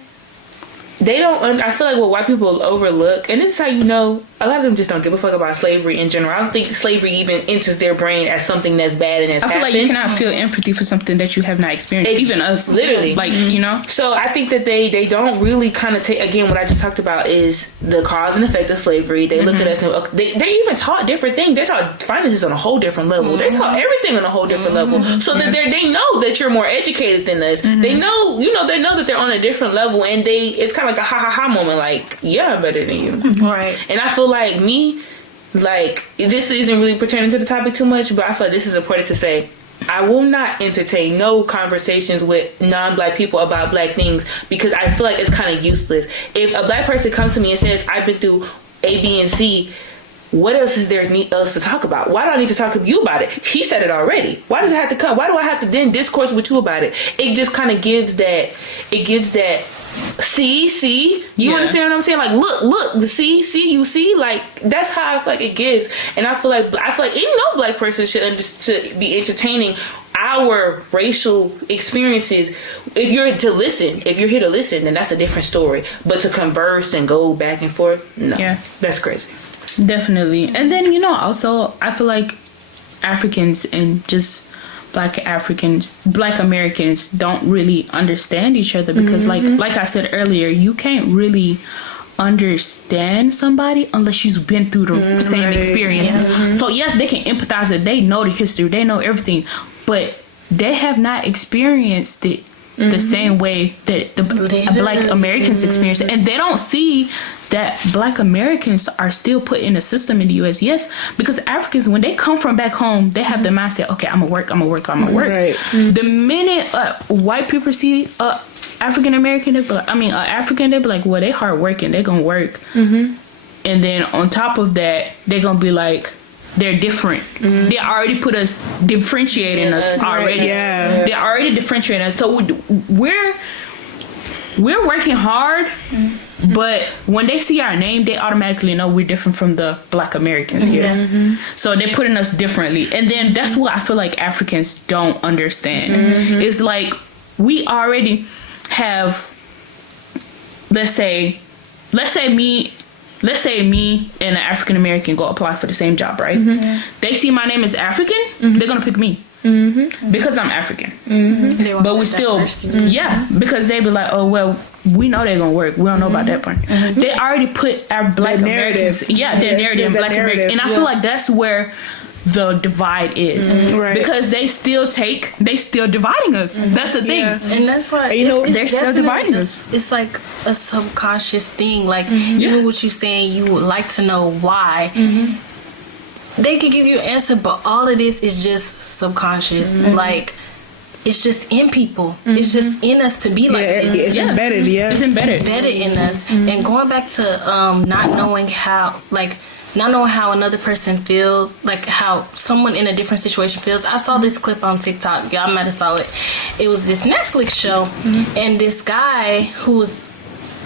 they don't. I feel like what white people overlook, and this is how you know, a lot of them just don't give a fuck about slavery in general. I don't think slavery even enters their brain as something that's bad and that's happened. I feel like you cannot feel empathy for something that you have not experienced. Even us, literally, like you know. So I think that they don't really kind of take, again, what I just talked about is the cause and effect of slavery. They look at us and they're even taught different things. They're taught finances on a whole different level. They're taught everything on a whole different level. So that they know that you're more educated than us. They know, they know that they're on a different level, and it's kind of like a ha ha ha moment. Like, yeah, I'm better than you. Right. And I feel like like, this isn't really pertaining to the topic too much, but I feel like this is important to say. I will not entertain no conversations with non-black people about black things, because I feel like it's kind of useless. If a black person comes to me and says, I've been through A, B, and C, what else is there else to talk about? Why do I need to talk to you about it? He said it already. Why does it have to come? Why do I have to then discourse with you about it? It just kind of gives that see, you Yeah. understand what I'm saying? Like, look, see, you see, like that's how I feel like it gets. And I feel like any no black person should be entertaining our racial experiences. If you're here to listen, then that's a different story. But to converse and go back and forth, no, that's crazy. Definitely. And then, also, I feel like Africans and just black Americans don't really understand each other because like I said earlier, you can't really understand somebody unless you've been through the same experiences. So yes, they can empathize it. They know the history. They know everything. But they have not experienced it the same way that the black Americans experience it. And they don't see that black Americans are still put in a system in the U.S. Yes, because Africans, when they come from back home, they have the mindset, okay, I'm gonna work. Right. The minute white people see African American, African, they be like, well, they hard working, they gonna work. And then on top of that, they're gonna be like, they're different. They already put us differentiating us already. Yeah. They already differentiate us. So we're working hard. But when they see our name, they automatically know we're different from the black Americans here. So they're putting us differently. And then that's what I feel like Africans don't understand. It's like we already have, let's say me and an African American go apply for the same job, right? They see my name is African, they're going to pick me. Because I'm African. But we still, because they be like, oh, well, we know they're gonna work. We don't know about that part. They already put our black Americans, their narrative, black American, and I feel like that's where the divide is, because they still dividing us. That's the thing, and that's why they're still dividing us. It's like a subconscious thing. Like even what you're saying, you would like to know why. They could give you an answer, but all of this is just subconscious. Like, it's just in people. It's just in us to be like this. It's embedded, It's embedded in us. And going back to not knowing how another person feels, like how someone in a different situation feels. I saw this clip on TikTok. Y'all might have saw it. It was this Netflix show, and this guy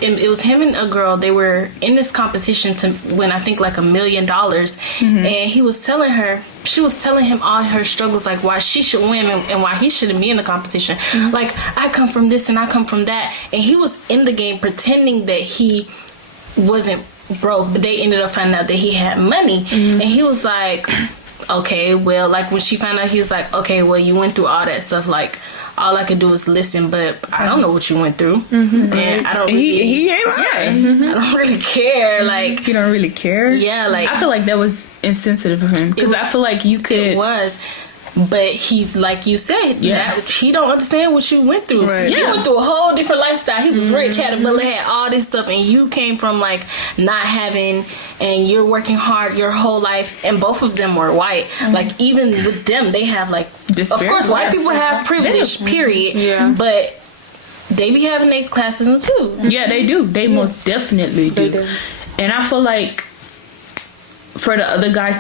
it was him and a girl. They were in this competition to win, I think, like $1 million. And she was telling him all her struggles, like why she should win and why he shouldn't be in the competition. Like, I come from this and I come from that. And he was in the game pretending that he wasn't broke, but they ended up finding out that he had money. And he was like, okay, well, like when she found out, he was like, okay, well, you went through all that stuff, like all I could do is listen, but I don't know what you went through, and I don't. He ain't lying. I don't really care. Like, you don't really care. Yeah, like I feel like that was insensitive of him, because I feel like you could. It was. But he, like you said, that he don't understand what you went through. Right. You went through a whole different lifestyle. He was rich, had a bullet, had all this stuff, and you came from like not having, and you're working hard your whole life, and both of them were white. Like, even with them, they have like, of course, white people have privilege, period. Yeah. But they be having their classism too. Yeah, they do. They most definitely do. They do. And I feel like for the other guy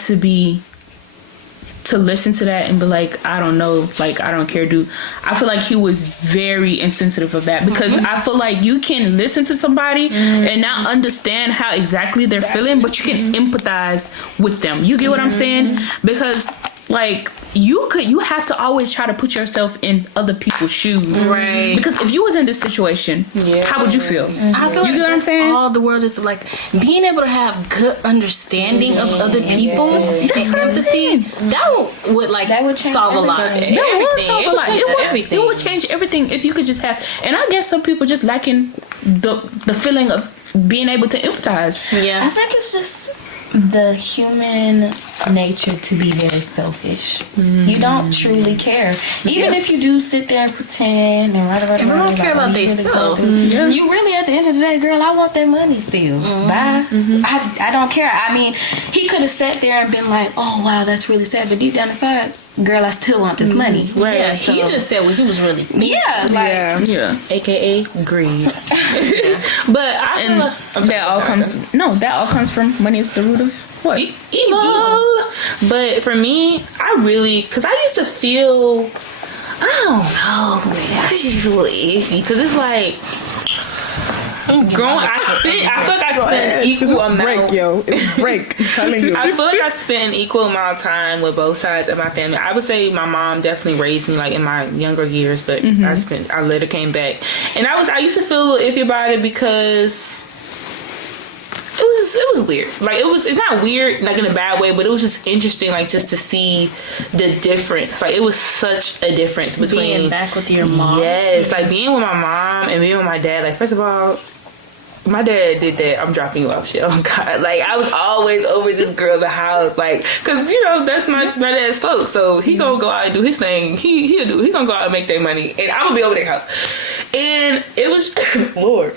to listen to that and be like, I don't know, like, I don't care, dude. I feel like he was very insensitive of that, because I feel like you can listen to somebody and not understand how exactly they're feeling, but you can empathize with them. You get what I'm saying? Because like you have to always try to put yourself in other people's shoes, right? Because if you was in this situation, how would you feel? I feel you like get what I'm saying? All the world is like being able to have good understanding of other people. That's empathy. That would solve a lot. That would solve a lot. It would change everything if you could just have. And I guess some people just lacking the feeling of being able to empathize. Yeah, I think it's just the human nature to be very selfish. You don't truly care, even if you do sit there and pretend and If you don't care about themselves, you really, at the end of the day, girl, I want that money still. Bye. I don't care. I mean, he could have sat there and been like, oh wow, that's really sad, but deep down inside, girl, I still want this money. Right. Yeah, so, he just said what he was really AKA greed. But that all comes from money is the root of what? Evil. But for me, because I used to feel, I don't know, man, I just feel iffy, because it's like, I feel like I spent equal amount. It's break. I'm telling you. I feel like I spent an equal amount of time with both sides of my family. I would say my mom definitely raised me like in my younger years, but I later came back, and I used to feel a little iffy about it because it was weird. Like it's not weird like in a bad way, but it was just interesting, like just to see the difference. Like it was such a difference between being back with your mom. Yes, like being with my mom and being with my dad. Like first of all, my dad did that. I'm dropping you off shit. Oh God! Like I was always over this girl's house, like, cause that's my dad's folks. So he gonna go out and do his thing. He gonna go out and make their money, and I'm gonna be over their house. And it was Lord.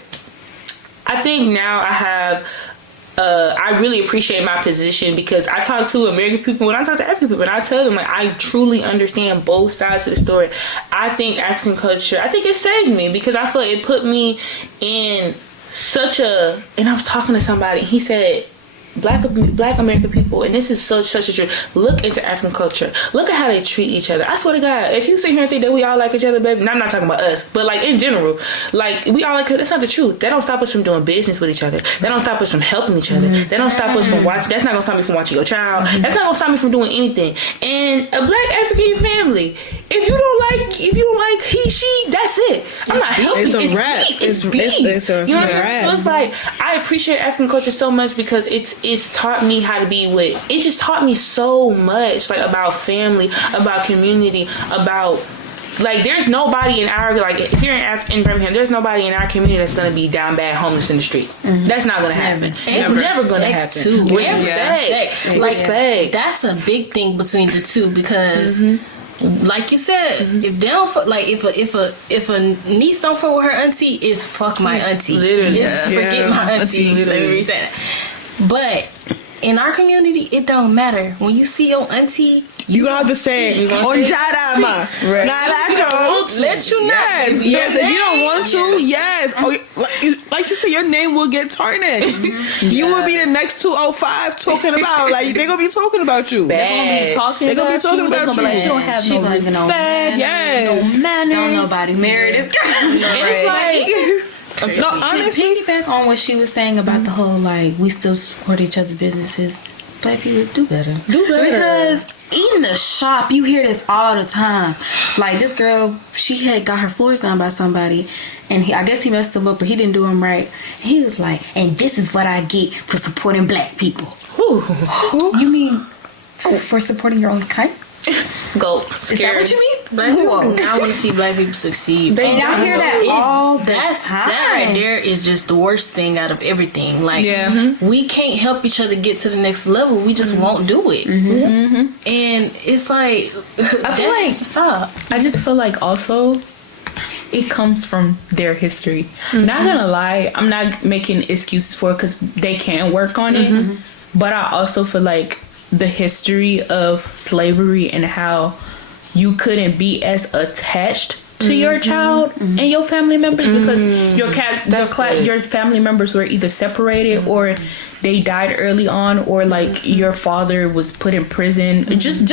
I think now I have. I really appreciate my position because I talk to American people when I talk to African people, and I tell them like I truly understand both sides of the story. I think African culture, I think it saved me because I feel like it put me in such a. And I was talking to somebody, he said, Black American people, and this is such a truth. Look into African culture. Look at how they treat each other. I swear to God, if you sit here and think that we all like each other, baby, and I'm not talking about us, but like in general, like we all like. That's not the truth. That don't stop us from doing business with each other. That don't stop us from helping each other. That don't stop us from watching. That's not gonna stop me from watching your child. That's not gonna stop me from doing anything. And a Black African family, if you don't like he, she, that's it. I'm not helping. It's a wrap. It's a you know what I'm saying? So it's like I appreciate African culture so much because it's taught me how to be with. It just taught me so much, like about family, about community, about like there's nobody in our like here in Birmingham. There's nobody in our community that's gonna be down bad homeless in the street. That's not gonna happen. It's never gonna happen. Too. Respect. Respect. That's a big thing between the two because. Like you said, if they don't like if a niece don't fuck with her auntie, it's fuck my auntie. Literally, forget my auntie. Let me say that. But in our community, it don't matter. When you see your auntie, you gonna have to say Onjarama. Nah, don't let you know. Yes, if you don't want to, yes. Like you said, your name will get tarnished. You will be the next 205 talking about. Like they're gonna be talking about you. They're gonna be talking about you. Like, she don't have no respect. Yes. No manners. Don't nobody marry this girl. It's like. No, honestly, piggyback on what she was saying about the whole like we still support each other's businesses. Black people do better. Because in the shop, you hear this all the time. Like this girl, she had got her floors done by somebody, and I guess he messed them up, but he didn't do them right. And he was like, "And this is what I get for supporting Black people." You mean for supporting your own kind? Go. Is that what you mean? Black people I want to see Black people succeed. And I hear that all the time. That right there is just the worst thing out of everything. Like we can't help each other get to the next level. We just won't do it. And it's like I feel like stop. I just feel like also it comes from their history. Not gonna lie, I'm not making excuses for it because they can work on it. But I also feel like the history of slavery and how you couldn't be as attached to your child and your family members because your family members were either separated or they died early on, or like your father was put in prison. Just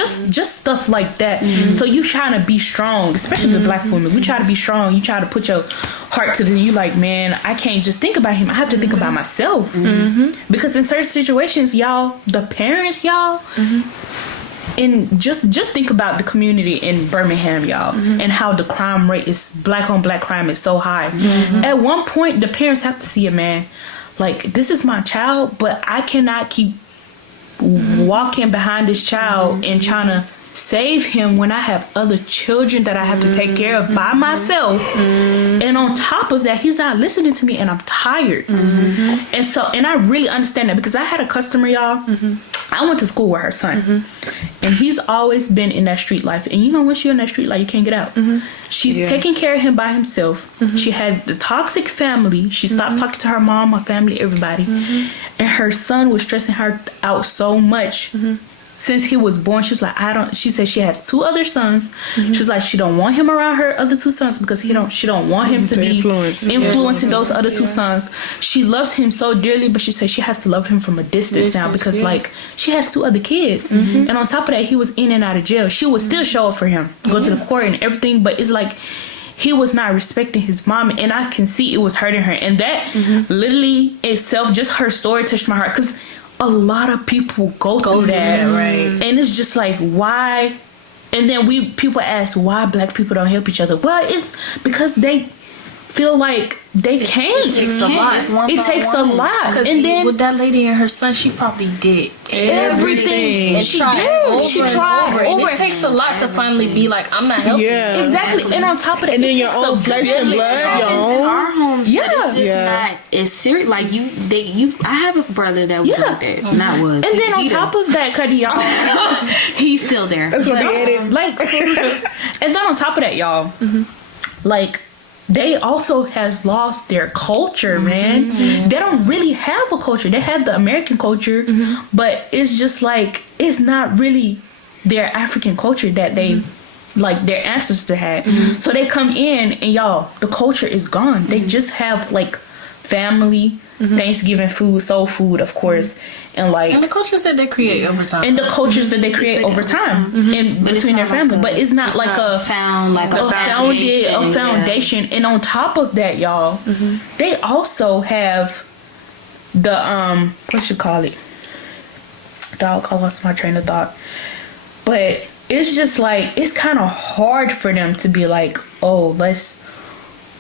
stuff like that. So you trying to be strong, especially the Black women. We try to be strong. You try to put your heart to the. You like, man, I can't just think about him. I have to think about myself because in certain situations, y'all, the parents, y'all. And just think about the community in Birmingham, y'all, and how the crime rate is Black on Black crime is so high. At one point, the parents have to see it, man. Like, this is my child, but I cannot keep walking behind this child and trying to save him when I have other children that I have to take care of by myself. And on top of that, he's not listening to me and I'm tired. And I really understand that because I had a customer, y'all. I went to school with her son. And he's always been in that street life. And you know, once you're in that street life, you can't get out. She's taking care of him by himself. She had the toxic family. She stopped talking to her mom, her family, everybody. And her son was stressing her out so much. Since he was born, she was like, she said she has 2 other sons. She was like, she don't want him around her other 2 sons because she don't want him to be influencing those other 2 sons. She loves him so dearly, but she said she has to love him from a distance now because like she has 2 other kids. And on top of that, he was in and out of jail. She would still show up for him, go to the court and everything, but it's like he was not respecting his mom, and I can see it was hurting her. And that literally itself, just her story touched my heart, because a lot of people go through that, right? And it's just like, why? And then people ask why black people don't help each other. Well, it's because they feel like they can't. It takes a lot. It takes a lot. Because then with that lady and her son, she probably did everything. And She tried did. over She and tried over. And over. it takes a lot to finally be like, I'm not helping. Yeah. Exactly. And on top of that, And then it your takes own a flesh and village. blood, your In own. our home, Yeah. but it's just Yeah. not. It's serious. Like I have a brother that was Yeah. like that. Not was. And then on He top of that, Cuddy, y'all, he's still there. It's gonna be edited. like, and then on top of that, y'all, like, they also have lost their culture, man. They don't really have a culture. They have the American culture, but it's just like, it's not really their African culture that they, like, their ancestors had. So they come in, and y'all, the culture is gone. They just have, like, family, Thanksgiving food, soul food, of course, and like, And the cultures that they create over time. and the cultures that they create over time in But it's between their not family. like but it's not like a foundation. foundation. And on top of that, y'all, they also have the what you call it? Dog, I lost my train of thought. But it's just like, it's kind of hard for them to be like, oh, let's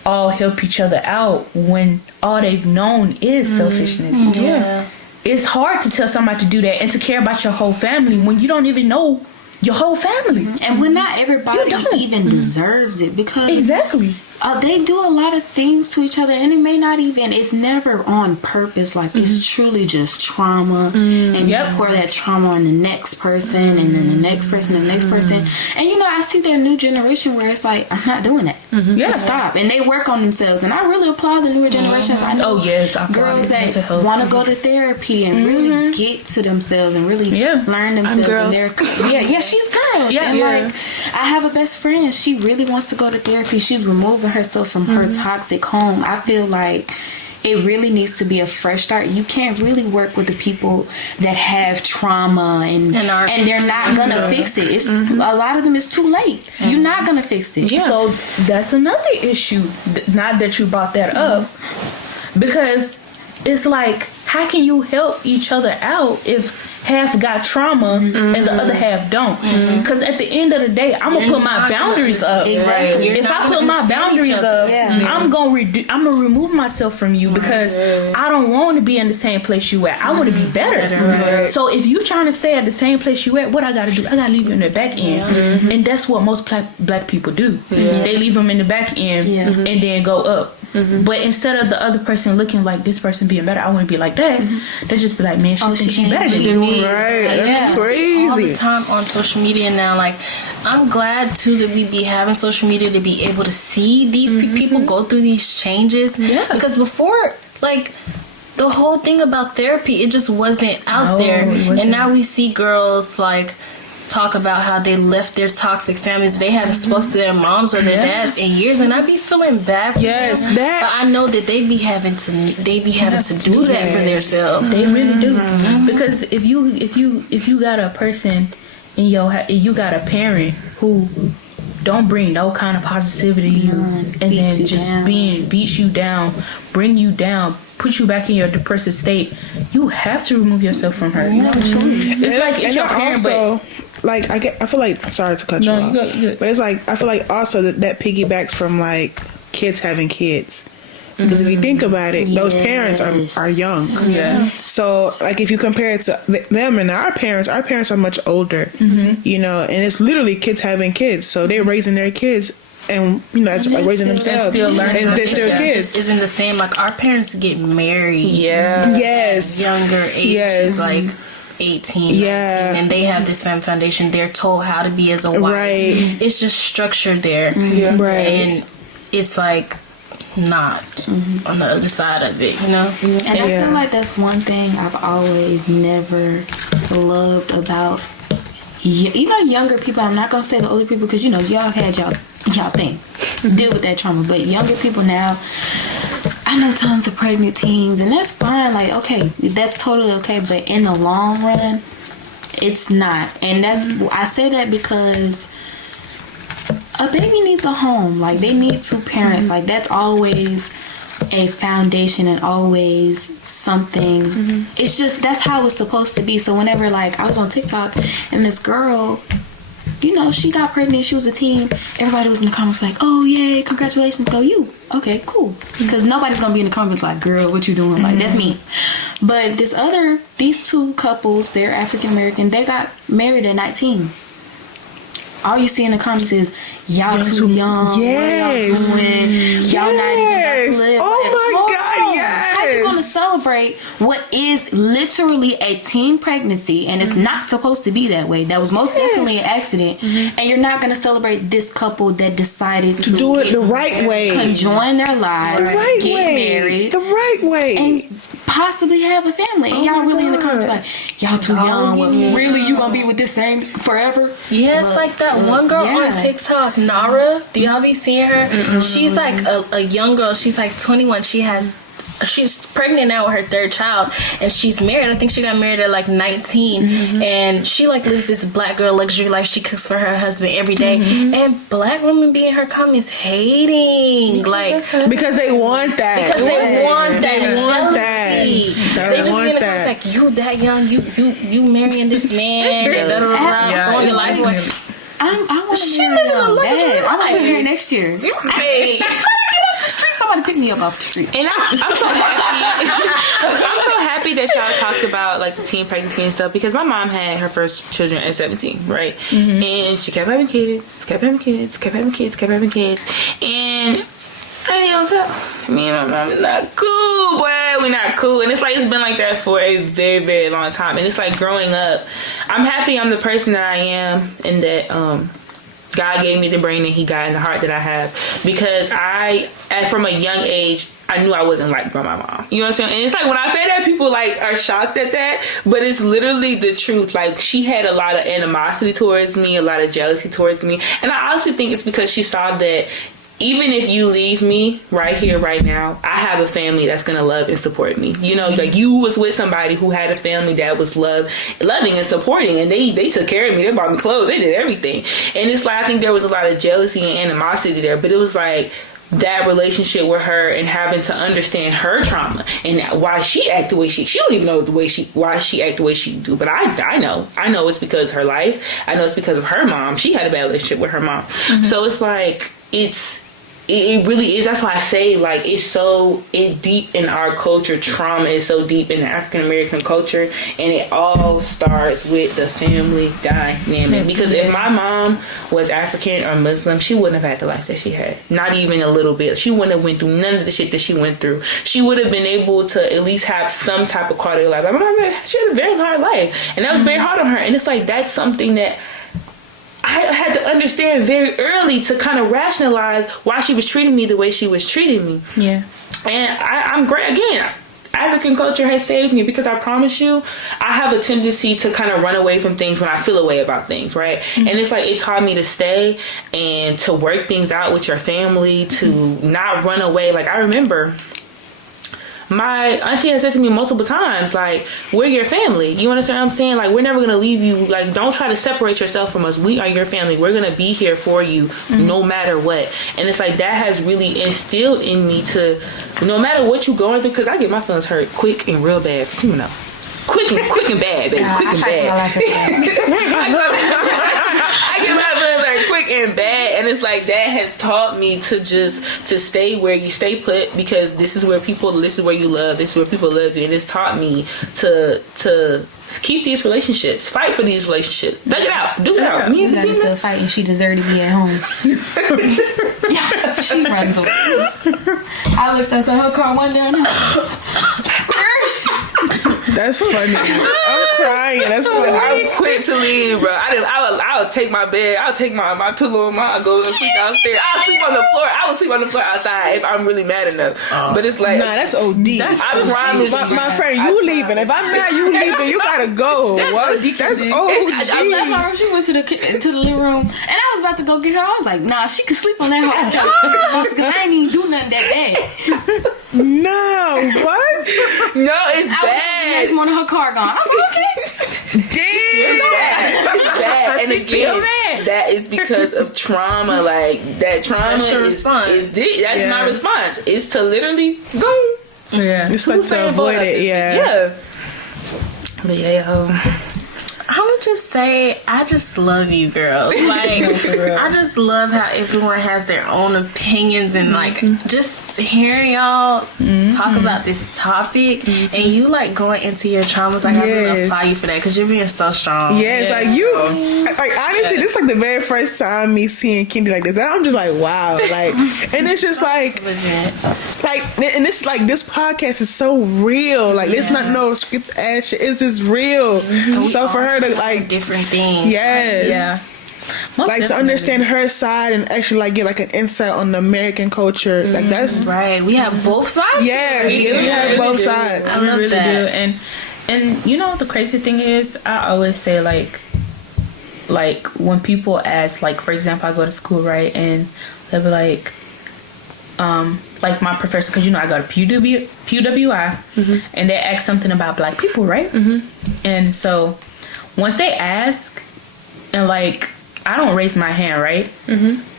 all help each other out when all they've known is selfishness. Yeah. It's hard to tell somebody to do that and to care about your whole family when you don't even know your whole family. And when not everybody You don't. even deserves it, because Exactly. they do a lot of things to each other, and it may not even, it's never on purpose. Like, it's truly just trauma, and you pour that trauma on the next person, and then the next person, and the next person. And you know, I see their new generation where it's like, I'm not doing that. Yeah. Stop. And they work on themselves, and I really applaud the newer generations. I know Oh yes, I girls mental that health. want to go to therapy and really get to themselves and really learn themselves. girls. And yeah, she's girls. Yeah, and yeah. like, I have a best friend. She really wants to go to therapy. She's removing herself from her toxic home. I feel like it really needs to be a fresh start. You can't really work with the people that have trauma and they're not gonna fix it. It's a lot of them. It's too late. You're not gonna fix it. Yeah. So that's another issue. Not that you brought that up, because it's like, how can you help each other out if half got trauma and the other half don't? Because at the end of the day, I'm gonna put my boundaries up. Exactly. If I put my boundaries up, Yeah. I'm gonna remove myself from you, because I don't want to be in the same place you at. I want to be better. So if you trying to stay at the same place you at, what I gotta do? I gotta leave you in the back end, and that's what most black people do. They leave them in the back end and then go up. But instead of the other person looking like this person being better, I want to be like that. They just be like, man, she thinks she better than me. Right, that's crazy. All the time on social media now. Like, I'm glad too that we be having social media to be able to see these people go through these changes. Yeah. Because before, like, the whole thing about therapy, it just wasn't out there. And now we see girls like talk about how they left their toxic families. They haven't spoken to their moms or their dads in years, and I be feeling bad for them. But I know that they be having to do that for themselves. They really do. Because if you got a person in you got a parent who don't bring no kind of positivity and then just beats you down, bring you down, put you back in your depressive state, you have to remove yourself from her. It's like, it's your parent, also, like, I feel like, sorry to cut you off, but it's like, I feel like also that piggybacks from like kids having kids. Because if you think about it, those parents are young. So, like, if you compare it to them and our parents are much older, you know, and it's literally kids having kids. So they're raising their kids, and, you know, that's like raising themselves. They're still learning. And they're still kids. Isn't the same. Like, our parents get married. Yes. Younger age, like 18, 19, and they have this family foundation. They're told how to be as a wife. Right. It's just structured there. Right. And it's like not on the other side of it, you know? And I feel like that's one thing I've always never loved about even younger people. I'm not gonna say the older people, because, you know, y'all had y'all thing, deal with that trauma. But younger people now, I know tons of pregnant teens, and that's fine. Like, okay, that's totally okay. But in the long run, it's not. And that's I say that because a baby needs a home. Like, they need two parents. Like, that's always a foundation and always something. It's just, that's how it's supposed to be. So whenever, like, I was on TikTok and this girl, you know, she got pregnant, she was a teen, everybody was in the comments like, oh yay, congratulations, go you. Okay, cool. Because nobody's gonna be in the comments like, girl, what you doing? Like, that's me. But these two couples, they're African American, they got married at 19. All you see in the comments is, y'all too young. Yes. What are y'all doing? Y'all not even about to live. Oh Like, my hold God, on. yes. How you going to celebrate what is literally a teen pregnancy, and it's not supposed to be that way? That was most definitely an accident. And you're not going to celebrate this couple that decided to do it the right way. Conjoin their lives, The right get way. married, The right way. and possibly have a family. And y'all really in the comments like, y'all too young. Well, really, you gonna be with this same forever? Yeah, it's like that one girl on TikTok, Nara. Do y'all be seeing her? She's like a young girl. She's like 21. She's pregnant now with her third child, and she's married. I think she got married at like 19, and she like lives this black girl luxury life. She cooks for her husband every day, and black women be in her comments hating, like because they want that. because they want that. They want jealousy. that. They just want be in the that. comments like, you that young, you marrying this man, throwing your life away. I want to She marry living a him luxury bad. I want to life. be here next year. Hey. Get off the street. Somebody pick me up off the street. And I'm so happy. I'm so happy that y'all talked about like the teen pregnancy and stuff, because my mom had her first children at 17, right? And she kept having kids, kept having kids, and I ain't gonna tell. Me and my mom is not cool, boy. We're not cool. And it's like, it's been like that for a very, very long time. And it's like, growing up, I'm happy I'm the person that I am, and that God gave me the brain that he got and the heart that I have, because from a young age, I knew I wasn't like my mom. You know what I'm saying? And it's like, when I say that, people like are shocked at that, but it's literally the truth. Like, she had a lot of animosity towards me, a lot of jealousy towards me. And I honestly think it's because she saw that even if you leave me right here, right now, I have a family that's going to love and support me. You know, like, you was with somebody who had a family that was loving and supporting, and they took care of me. They bought me clothes. They did everything. And it's like, I think there was a lot of jealousy and animosity there, but it was like, that relationship with her and having to understand her trauma and why she act the way she don't even know why she act the way she do, but I know it's because of her life. I know it's because of her mom. She had a bad relationship with her mom. So it's like, it really is. That's why I say, like, it's deep in our culture. Trauma is so deep in the African American culture, and it all starts with the family dynamic. Because if my mom was African or Muslim, she wouldn't have had the life that she had. Not even a little bit. She wouldn't have went through none of the shit that she went through. She would have been able to at least have some type of quality of life. Like, my mom, she had a very hard life, and that was very hard on her. And it's like, that's something that I had to understand very early to kind of rationalize why she was treating me the way she was treating me. Yeah. And I'm great. Again, African culture has saved me, because I promise you, I have a tendency to kind of run away from things when I feel a way about things, right? And it's like, it taught me to stay and to work things out with your family, to not run away. Like, I remember my auntie has said to me multiple times, like, we're your family. You understand what I'm saying? Like, we're never going to leave you. Like, don't try to separate yourself from us. We are your family. We're going to be here for you no matter what. And it's like, that has really instilled in me to, no matter what you're going through, because I get my feelings hurt quick and real bad. You know, quick and bad, baby. Quick and bad. I get my feelings hurt quick and bad, and it's like, that has taught me to stay where you stay put, because this is where you love, this is where people love you, and it's taught me to keep these relationships, fight for these relationships, thug it out, do it out. We got into a fight and she deserved to be at home. Yeah, she runs away. I looked outside her car one day and That's funny. I'm crying. That's funny. I'm quick to leave, bro. I'll take my bed. I'll take my pillow and I'll go and sleep downstairs. I'll sleep on the floor. I will sleep on the floor outside if I'm really mad enough. But it's like, nah, that's OD. I promise you. My friend, you leaving. If I'm mad, you leaving. You gotta go. What? That's OD. I left her. She went to the living room, and I was about to go get her. I was like, nah, she could sleep on that whole couch because I ain't even do nothing that day. No, what? No, it's bad. Next morning, her car gone. I was like, okay. Damn. It's bad. that, and She's still again, mad. that is because of trauma. Like that trauma That's your is response. that's my response. Is to literally zoom. Yeah. It's like to avoid it. Yeah. But yeah, I would just say, I just love you, girls. Like, I just love how everyone has their own opinions and, like, just hearing y'all talk about this topic and you, like, going into your traumas. Like, I really applaud you for that because you're being so strong. Yes, like honestly, this is like the very first time me seeing Kendi like this. I'm just like, wow, like, and it's just like, Legit. like, and this like this podcast is so real. Like, it's not no script ass shit. It's just real. So for her to like different things. yes, Yeah. Most like to definitely. understand her side and actually like get like an insight on the American culture. Like that's Right. We have both sides. yes, we have both sides. I We love really that. do. And you know the crazy thing is, I always say like when people ask, like for example, I go to school, right, and they'll be like my professor, because you know I go to PWI, and they ask something about black people, right? And so once they ask, and like I don't raise my hand, right?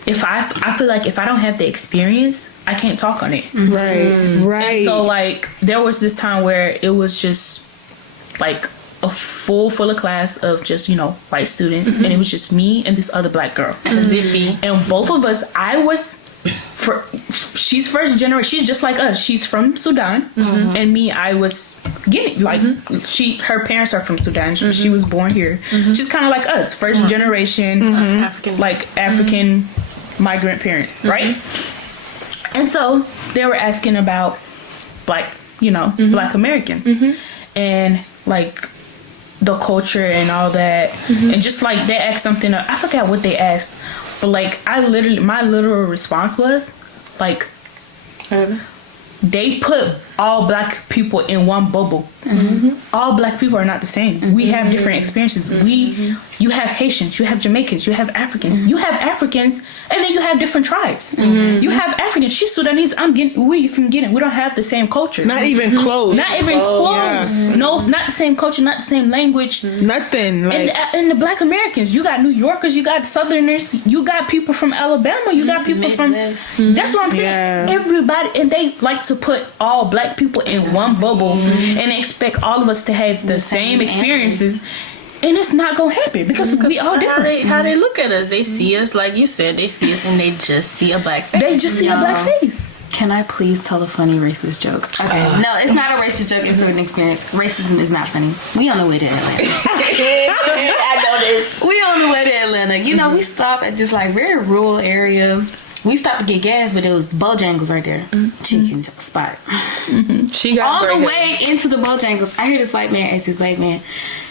If I feel like if I don't have the experience, I can't talk on it. Right. So like there was this time where it was just like a full of class of just, you know, white students, and it was just me and this other black girl. Zippy. And both of us, she's first generation, she's just like us, she's from Sudan, and me, I was getting like her parents are from Sudan, she was born here, she's kind of like us, first generation African. like African migrant parents, right? And so they were asking about black Americans and like the culture and all that, and just like they asked something, I forgot what they asked, but like my literal response was like, they put all black people in one bubble. All black people are not the same. We have different experiences. You have Haitians, you have Jamaicans, you have Africans, and then you have different tribes. You have Africans. She's Sudanese. Where you from Guinea? We don't have the same culture. Not even close. Not even close. Yeah. No, not the same culture, not the same language. Nothing. Like And the black Americans, you got New Yorkers, you got Southerners, you got people from Alabama, you got people Midwest. from. That's what I'm saying. Yeah. Everybody, and they like to put all black people in one bubble and expect all of us to have the same experiences. And it's not gonna happen because we all different. How they look at us, they see us like you said. They see us and they just see a black face. They just see a black face. Can I please tell a funny racist joke? Okay. No, it's not a racist joke. It's an experience. Racism is not funny. We on the way to Atlanta. I know this. We on the way to Atlanta. You know, we stop at this like very rural area. We stopped to get gas, but it was Bojangles right there. Chicken spot. She got On the burger. way into the Bojangles, I hear this white man ask this black man,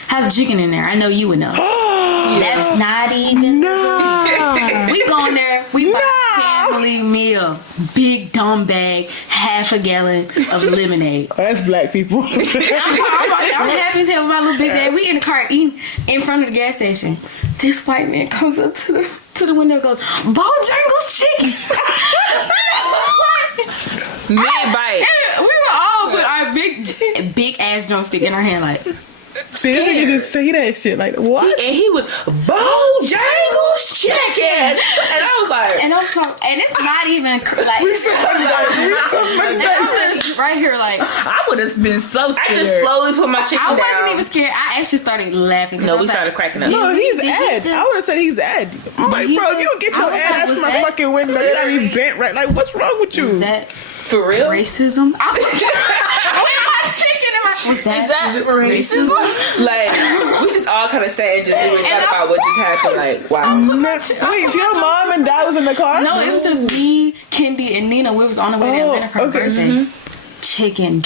"How's the chicken in there?" I know you would know. That's not even. We go in there. We buy a family meal, big dumb bag, half a gallon of lemonade. that's black people. I'm happy as hell with my little big bag. We in the car eating in front of the gas station. This white man comes up to the window and goes, "Bojangles chicken." Mid-bite. We were all with our big ass drumstick in our hand, like. See, this nigga just say that shit like what? And he was Bojangles chicken, and I was like, And it's not even like. I was right here, like. I would have been so scared. I just slowly put my chicken I down. wasn't even scared. I actually started laughing. 'cause No, I we was started like, cracking up. No, he's Did he Ed. just- I would have said he's Ed. I'm like, he bro, if you just- don't get I your was Ed like, ass was from my that- fucking window, you gotta be bent right. Like, what's wrong with you? Was that For real? racism? I was thinking about. Was that racism? Like, we just all kind of sat and just we were talking about what just happened. Like, wow. Wait, so your mom and dad was in the car? No, it was just me, Kendi, and Nina. We was on the way to Atlanta for her birthday. Chicken,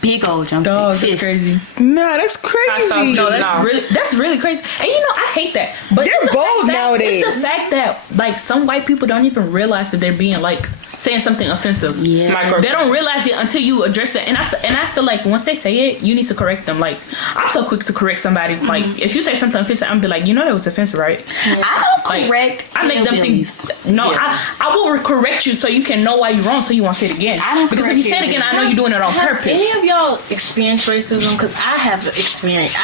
big old drumstick. Dog, that's fist. crazy. Nah, that's crazy. No, that's really crazy. And you know, I hate that. But They're it's the bold fact that- nowadays. It's the fact that like some white people don't even realize that they're being like saying something offensive. Yeah. Micro- They don't realize it until you address it. And I feel like once they say it, you need to correct them. Like, I'm so quick to correct somebody. Like, if you say something offensive, I'm be like, you know that was offensive, right? I don't Like, correct. I make them think. No, Yeah. I will correct you so you can know why you're wrong, so you won't say it again. I don't Because if you correct say it again, hillbillies. I know you're doing it on Have purpose. any of y'all experienced racism? Because I have experienced.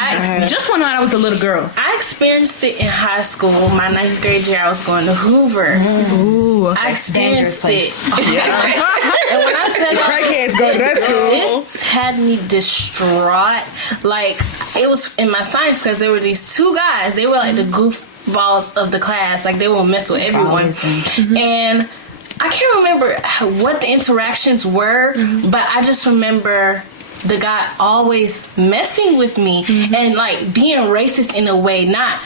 Just when I was a little girl. I experienced it in high school. My 9th grade year, I was going to Hoover. Ooh, I experienced it. Yeah. And when I tell you, Crackheads go to that school. this had me distraught. Like, it was in my science class, there were these two guys. They were like the goofballs of the class. Like, they would mess with everyone. And I can't remember what the interactions were, but I just remember the guy always messing with me and like being racist in a way, not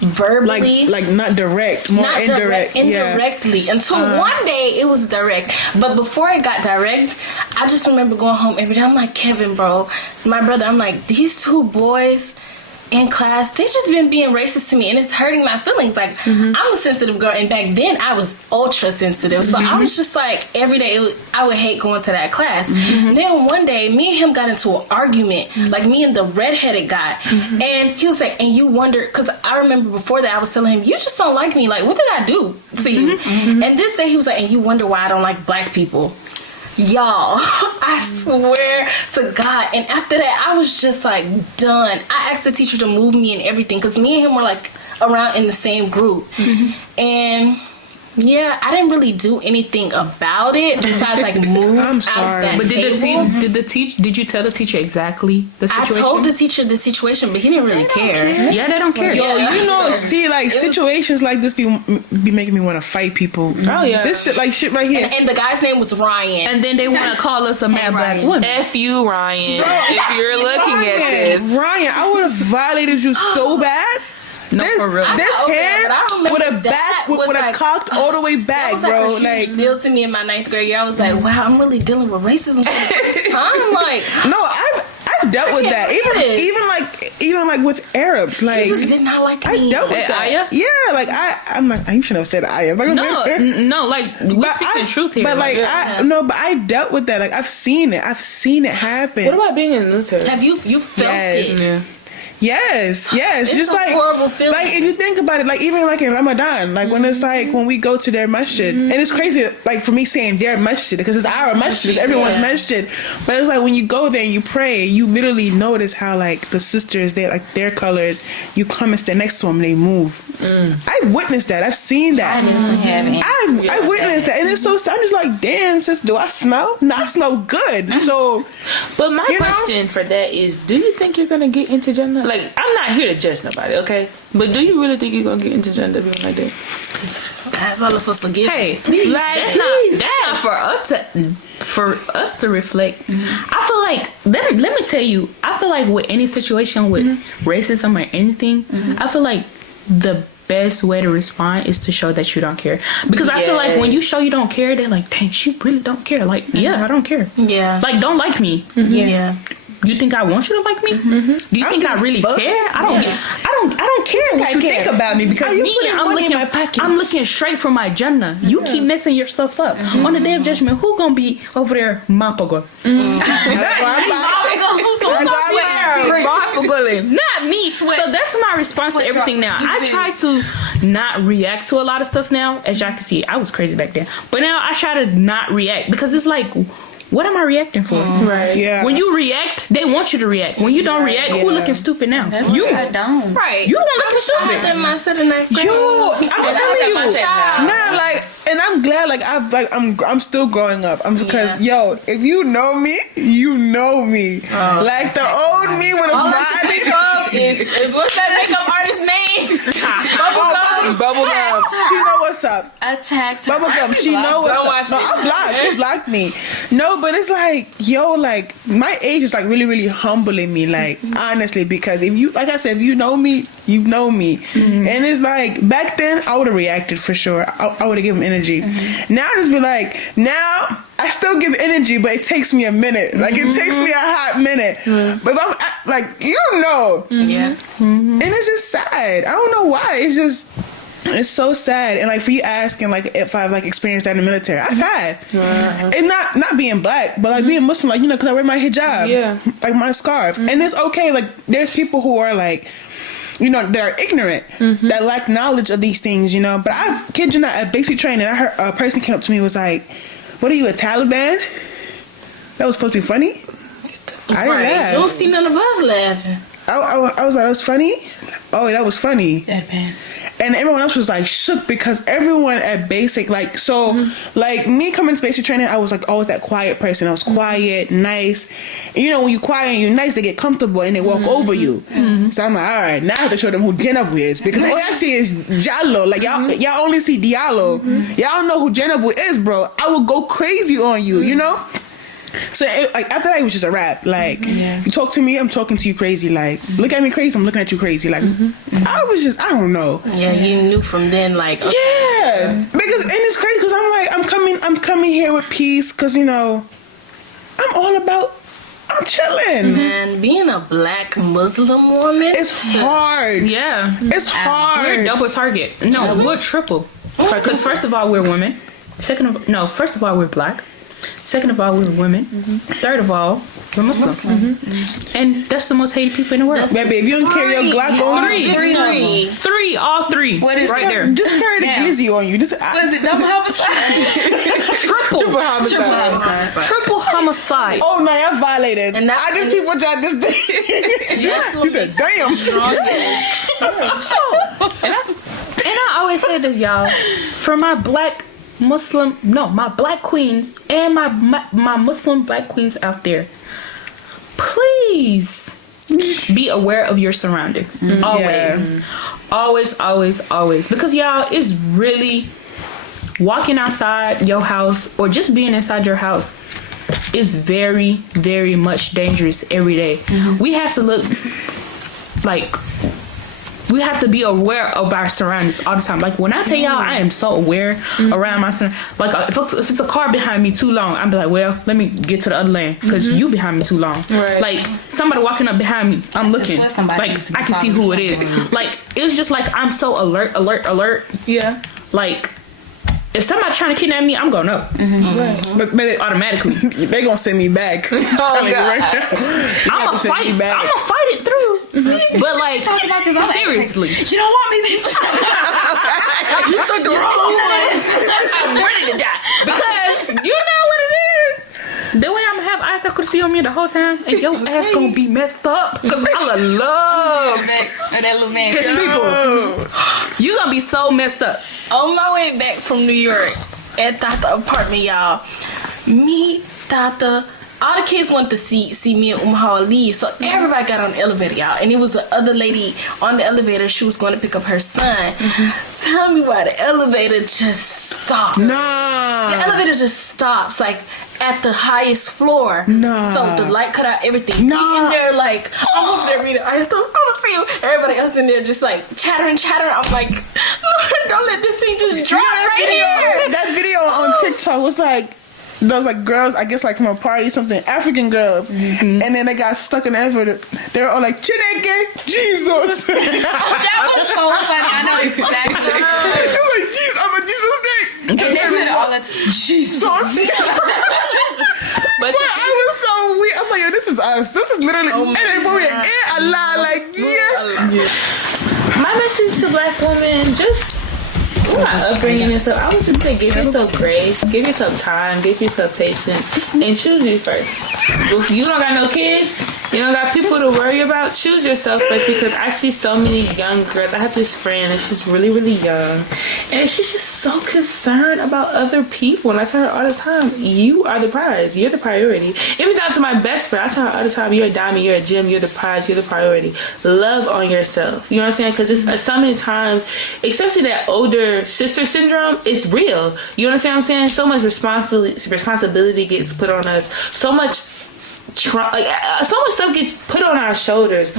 verbally, like not direct, more not indirect, indirectly. Until one day it was direct, but before it got direct, I just remember going home every day. I'm like, Kevin, bro, my brother. I'm like, these two boys in class, they just been being racist to me, and it's hurting my feelings. Like, I'm a sensitive girl, and back then I was ultra sensitive, so I was just like, every day I would hate going to that class. Then one day, me and him got into an argument, like me and the redheaded guy, and he was like, and you wonder, because I remember before that I was telling him, you just don't like me, like, what did I do to you? And this day he was like, and you wonder why I don't like black people. Y'all, I swear to God. And after that, I was just like done. I asked the teacher to move me and everything, because me and him were like around in the same group. And yeah, I didn't really do anything about it besides like move I'm out sorry. that But table. did you tell the teacher exactly the I situation? told the teacher the situation, but he didn't really care. Yeah, they don't care. Yo, Yeah. you know, see, like situations like this be making me want to fight people. Oh yeah. This shit right here. And the guy's name was Ryan. And then they want to call us a mad black Ryan. woman. F you, Ryan. If you're looking at this. Ryan, I would have violated you so bad. No, for real. I This got over that, hand but I remember with a that back was with a like- cocked all the way That back, was like bro. a Like, huge deal to me in my 9th grade year. I was like, wow, I'm really dealing with racism for the first time. Like, no, I've dealt with that. Even like with Arabs, like he just did not like me. I've dealt with Hey, that. Aya? Yeah, like I'm like, I shouldn't have said Aya. Like, No, like we speak the truth here. But like, yeah. but I dealt with that. Like, I've seen it happen. What about being in the military? Have you felt Yes. it? Yeah. Yes, It's just a like horrible feeling. Like, if you think about it, like even like in Ramadan, like when it's like when we go to their masjid, and it's crazy, like for me saying their masjid because it's our masjid, it's everyone's masjid. But it's like when you go there and you pray, you literally notice how like the sisters, they like their colors. You come and stand next to them, they move. I've witnessed that. I've seen that. I've witnessed that, and it's so. I'm just like, damn, sis, do I smell? No, I smell good. So, But my You know? question for that is, do you think you're gonna get into Jannah? Like, I'm not here to judge nobody, okay? But do you really think you're gonna get into Jannah being like that? That's all for forgiveness. Hey, like that's not for us to reflect. I feel like let me tell you. I feel like with any situation with racism or anything, I feel like the best way to respond is to show that you don't care. Because I feel like when you show you don't care, they're like, dang, she really don't care. Like, yeah, I don't care. Yeah. Like, don't like me. Yeah. You think I want you to like me? Do you think I really fuck. care? I don't care what you think about me because Are you me, putting money in my pockets? I'm looking straight for my Jannah. You keep messing your stuff up. On the day of judgment, who gonna be over there mapago? Not me. So that's my response to everything now. I try to not react to a lot of stuff now. As y'all can see, I was crazy back then. But now I try to not react because it's like, what am I reacting for? Right. yeah. When you react, they want you to react. When you don't react, who looking stupid now? You. I don't. Right. You the one looking I stupid. did my 7th and 9th grade. Yo, I'm telling you, now. nah, like, and I'm glad, like, I'm still growing up. Because, yo, if you know me, you know me. Like the old me with a body. is what's that makeup artist name? Bubblegum. She know what's up. Attacked. Bubblegum, she know what's Don't up. watch No, me. I'm blocked. She blocked me. No, but it's like, yo, like, my age is like really, really humbling me. Like, honestly, because if you, like I said, if you know me, you know me. And it's like, back then, I would have reacted for sure. I would have given energy. Now I just be like, now I still give energy, but it takes me a minute. Like, it takes me a hot minute. But if I'm, like, you know. Yeah. And it's just sad. I don't know why. It's just, it's so sad. And like for you asking like if I've like experienced that in the military, I've had. And not being black, but like being Muslim, like, you know, because I wear my hijab. Yeah. Like my scarf. And it's okay. Like there's people who are like, you know, that are ignorant, that lack knowledge of these things, you know. But I've, kid you not, at basic training, I heard a person came up to me and was like, what are you, a Taliban? That was supposed to be funny? I didn't laugh. You don't see none of us laughing. I was like, that was funny? oh, that was funny. Deadpan. And everyone else was like shook because everyone at basic, like, so like me coming to basic training, I was like always that quiet person. I was quiet, nice. And, you know, when you quiet and you're nice, they get comfortable and they walk over you. So I'm like, all right, now I have to show them who Jenabu is, because all I see is Jallo. Like y'all only see Diallo. Y'all don't know who Jenabu is, bro. I will go crazy on you, you know? So like after that, it was just a wrap. Like you talk to me, I'm talking to you crazy. Like look at me crazy, I'm looking at you crazy. Like I was just, I don't know. Yeah, you knew from then, like, okay. Yeah, because and it's crazy because I'm like I'm coming here with peace because you know I'm chilling. Man, being a black Muslim woman, It's hard. Yeah. It's hard. We're double target. No, we're triple. Because first of all, we're women. First of all, we're black. Second of all, we're women. Third of all, we're Muslim. And that's the most hated people in the world. Baby, if you don't carry your Glock on you, Three, all three. What is right there? just carry the glizzy on you. Was it double homicide? Triple homicide. Triple homicide. Oh no, I violated. And that- I just people tried this day. That's what You said, makes damn. And I always say this, y'all. For my black queens and my Muslim black queens out there, please be aware of your surroundings. Always, because y'all, it's really walking outside your house or just being inside your house is very, very much dangerous every day. We have to look like we have to be aware of our surroundings all the time. Like when I tell y'all, I am so aware around my surroundings. Like if it's a car behind me too long, I'm be like, well, let me get to the other lane because you behind me too long. Right. Like somebody walking up behind me, I'm looking. Like I can see who it is. Like it's just like I'm so alert. Yeah. Like if somebody's trying to kidnap me, I'm gonna know. But automatically, they gonna send me back. I'm gonna fight it through. But like, seriously, You don't want me, bitch. you took the wrong one. I'm ready to die because you know what it is. The way I'm gonna have Ika could see on me the whole time, and your ass gonna be messed up because I love that little man. his people. You gonna be so messed up. On my way back from New York at Tata apartment, y'all, me, Tata, all the kids wanted to see me and Umha leave, so everybody got on the elevator, y'all. And it was the other lady on the elevator. She was going to pick up her son. Tell me why the elevator just stopped. Nah. The elevator just stops, like, at the highest floor. Nah. So the light cut out everything. Nah. Me in there, like, I'm over there reading. I have to go to see you. Everybody else in there just, like, chattering. I'm like, Lord, don't let this thing just drop here. That video on TikTok was like, those like girls, I guess like from a party, something, African girls, and then they got stuck in the elevator. They were all like, Chineke, Jesus. That was so funny. I know exactly. They were like, Jesus, I'm a Jesus name. And they said all that. Jesus. But I was so weird. I'm like, yo, this is us. This is literally. And then for me, Allah, like, yeah. My message to black women, just my upbringing and stuff, I would just say give yourself grace, give yourself time, give yourself patience, and choose you first. If you don't got no kids, you don't got people to worry about, choose yourself first, because I see so many young girls. I have this friend and she's really, really young, and she's just so concerned about other people, and I tell her all the time, you are the prize, you're the priority. Even down to my best friend, I tell her all the time, you're a diamond, you're a gem, you're the prize, you're the priority. Love on yourself. You know what I'm saying? Because it's so many times, especially that older sister syndrome, it's real. You understand what I'm saying? So much responsibility gets put on us. So much so much stuff gets put on our shoulders.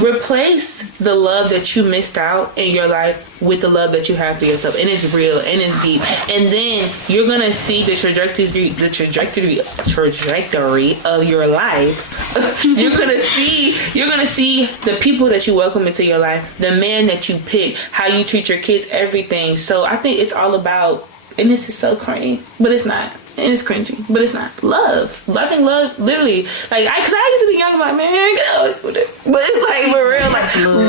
Replace the love that you missed out in your life with the love that you have for yourself, and it's real and it's deep. And then you're gonna see the trajectory of your life. you're gonna see the people that you welcome into your life, the man that you pick, how you treat your kids, everything. So I think it's all about, and this is so corny, but it's not. And it's cringy, but it's not. Love. I think love, literally, like, because I used to be young, I'm like, man, but it's like, for real,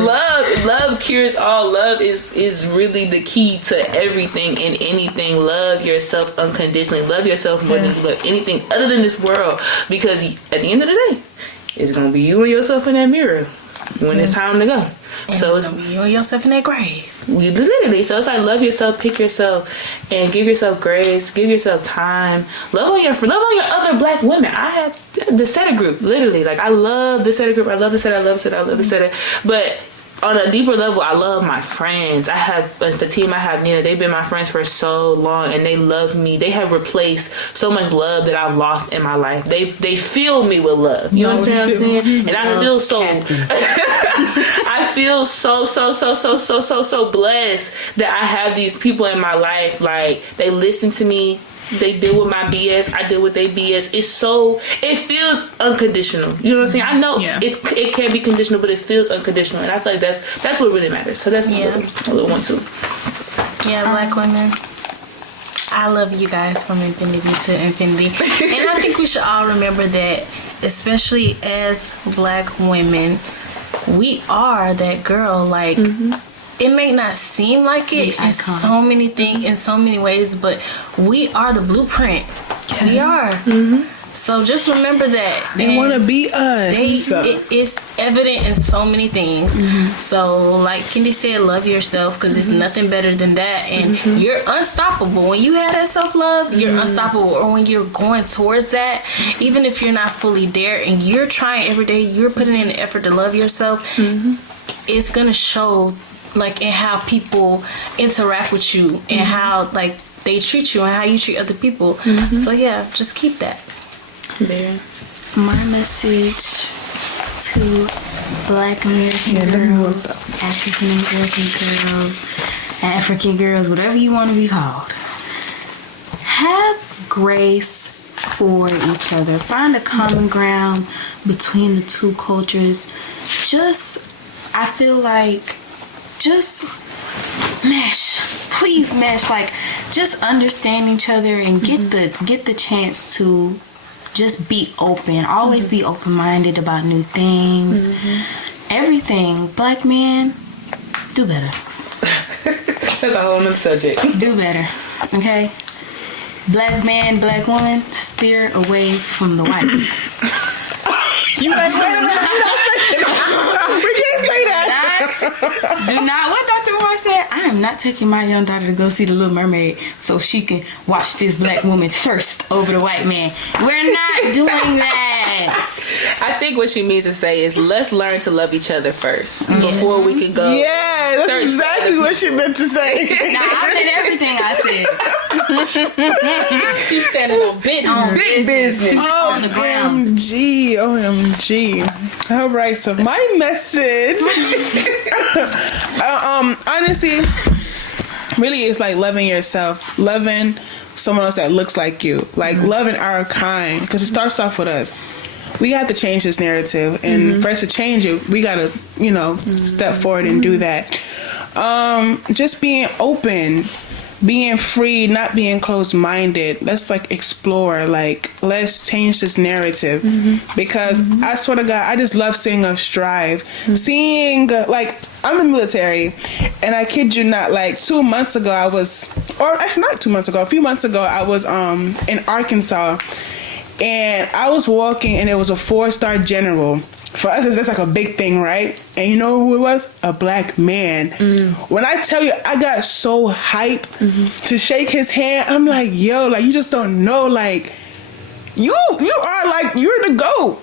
like, love cures all. Love is really the key to everything and anything. Love yourself unconditionally. Love yourself more than you love anything other than this world, because at the end of the day, it's gonna be you and yourself in that mirror. when it's time to go. And So it's gonna be you and yourself in that grave. You literally, so it's like love yourself, pick yourself, and give yourself grace, give yourself time. Love on your other black women. I have the Setter group, literally. Like I love the Setter group. I love the Setter. I love the Setter. I love the Setter. But on a deeper level, I love my friends. I have the team. I have Nina. They've been my friends for so long, and they love me. They have replaced so much love that I've lost in my life. They fill me with love. You understand what I'm saying? And I feel so. I feel so blessed that I have these people in my life. Like they listen to me. They deal with my BS. I deal with their BS. It feels unconditional. You know what I'm saying? I know it can be conditional, but it feels unconditional, and I feel like that's what really matters. So that's a little one too. Yeah, black women. I love you guys from infinity to infinity, and I think we should all remember that, especially as black women, we are that girl. Like. It may not seem like it in so many things, in so many ways, but we are the blueprint. Yes. We are. So just remember that. They want to be us. It's evident in so many things. So like Kendi said, love yourself because there's nothing better than that. And you're unstoppable. When you have that self-love, you're unstoppable. Or when you're going towards that, even if you're not fully there and you're trying every day, you're putting in the effort to love yourself, it's going to show like in how people interact with you and how like they treat you and how you treat other people. So yeah, just keep that. Yeah. My message to Black American girls, African American girls, African girls, whatever you want to be called, have grace for each other. Find a common ground between the two cultures. I feel like just mesh. Please mesh. Like, just understand each other and get the chance to just be open. Always be open-minded about new things. Everything. Black man, do better. That's a whole nother subject. Do better. Okay? Black man, black woman, steer away from the whites. You like, wait a minute, we can't say that. Do not, what Dr. Moore said, I am not taking my young daughter to go see The Little Mermaid so she can watch this black woman thirst over the white man. We're not doing that. I think what she means to say is let's learn to love each other first before we can go. Yeah, that's exactly what she meant to say. Nah, I said everything I said. She's standing on Big business. On the ground. OMG. All right, so my message, honestly, really is like loving yourself, loving someone else that looks like you, like loving our kind, because it starts off with us. We have to change this narrative, and for us to change it, we gotta, step forward and do that. Just being open, being free, not being closed-minded. Let's explore. Let's change this narrative, because I swear to God, I just love seeing us strive. Seeing I'm in the military, and I kid you not, 2 months ago I was, or actually not 2 months ago, a few months ago I was in Arkansas. And I was walking, and it was a 4-star general. For us, that's a big thing, right? And you know who it was? A black man. When I tell you, I got so hyped to shake his hand. I'm like, yo, you just don't know, you are you're the GOAT.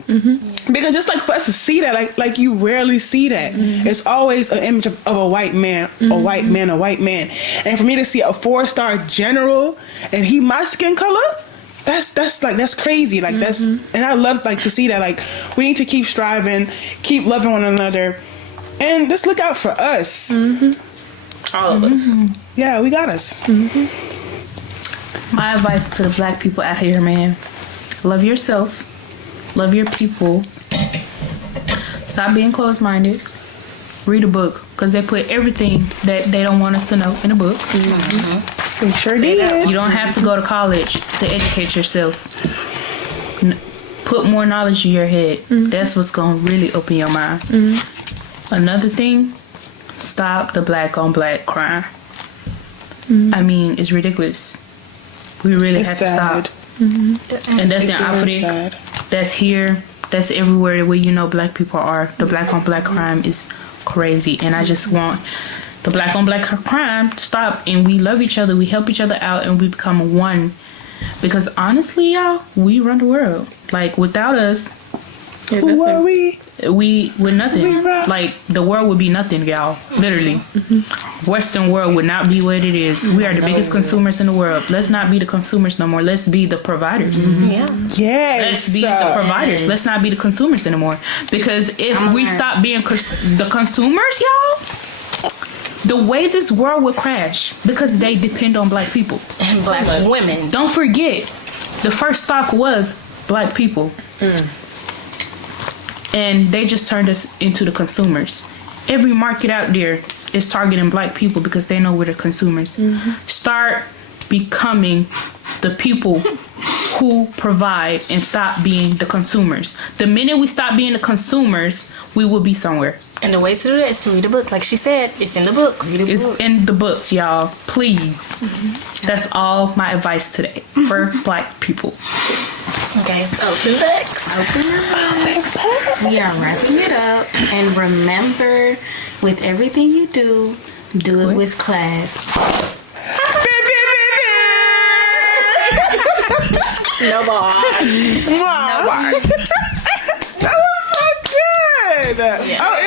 Because just for us to see that, you rarely see that. It's always an image of a white man, a white man, a white man. And for me to see a 4-star general, and he my skin color, that's crazy. That's, and I love to see that. We need to keep striving, keep loving one another, and just look out for us. All of us. Yeah, we got us. My advice to the black people out here, man: love yourself, love your people, stop being closed-minded, read a book, because they put everything that they don't want us to know in a book. We sure did. You don't have to go to college to educate yourself. Put more knowledge in your head. That's what's going to really open your mind. Another thing, stop the black on black crime. I mean, it's ridiculous. We really have to stop. And that's in Africa. That's here. that's everywhere where you know black people are. The black on black crime is crazy, and I just want the black on black crime to stop, and we love each other, we help each other out, and we become one. Because honestly, y'all, we run the world. Like, without us, Who are we? we're nothing. Like, the world would be nothing, y'all. Literally. Western world would not be what it is. We are the biggest consumers in the world. Let's not be the consumers no more. Let's be the providers. Yeah. Yes. Let's be the providers. Let's not be the consumers anymore. Because if we stop being the consumers, y'all, the way this world would crash, because they depend on black people. And black women. Don't forget, the first stock was black people. And they just turned us into the consumers. Every market out there is targeting black people because they know we're the consumers. Start becoming the people who provide and stop being the consumers. The minute we stop being the consumers, we will be somewhere. And the way to do that is to read a book. Like she said, it's in the books. It's in the books, y'all. Please. That's all my advice today for black people. Okay. Open books. We are wrapping it up. And remember, with everything you do it with class. No bars. That was so good. Oh,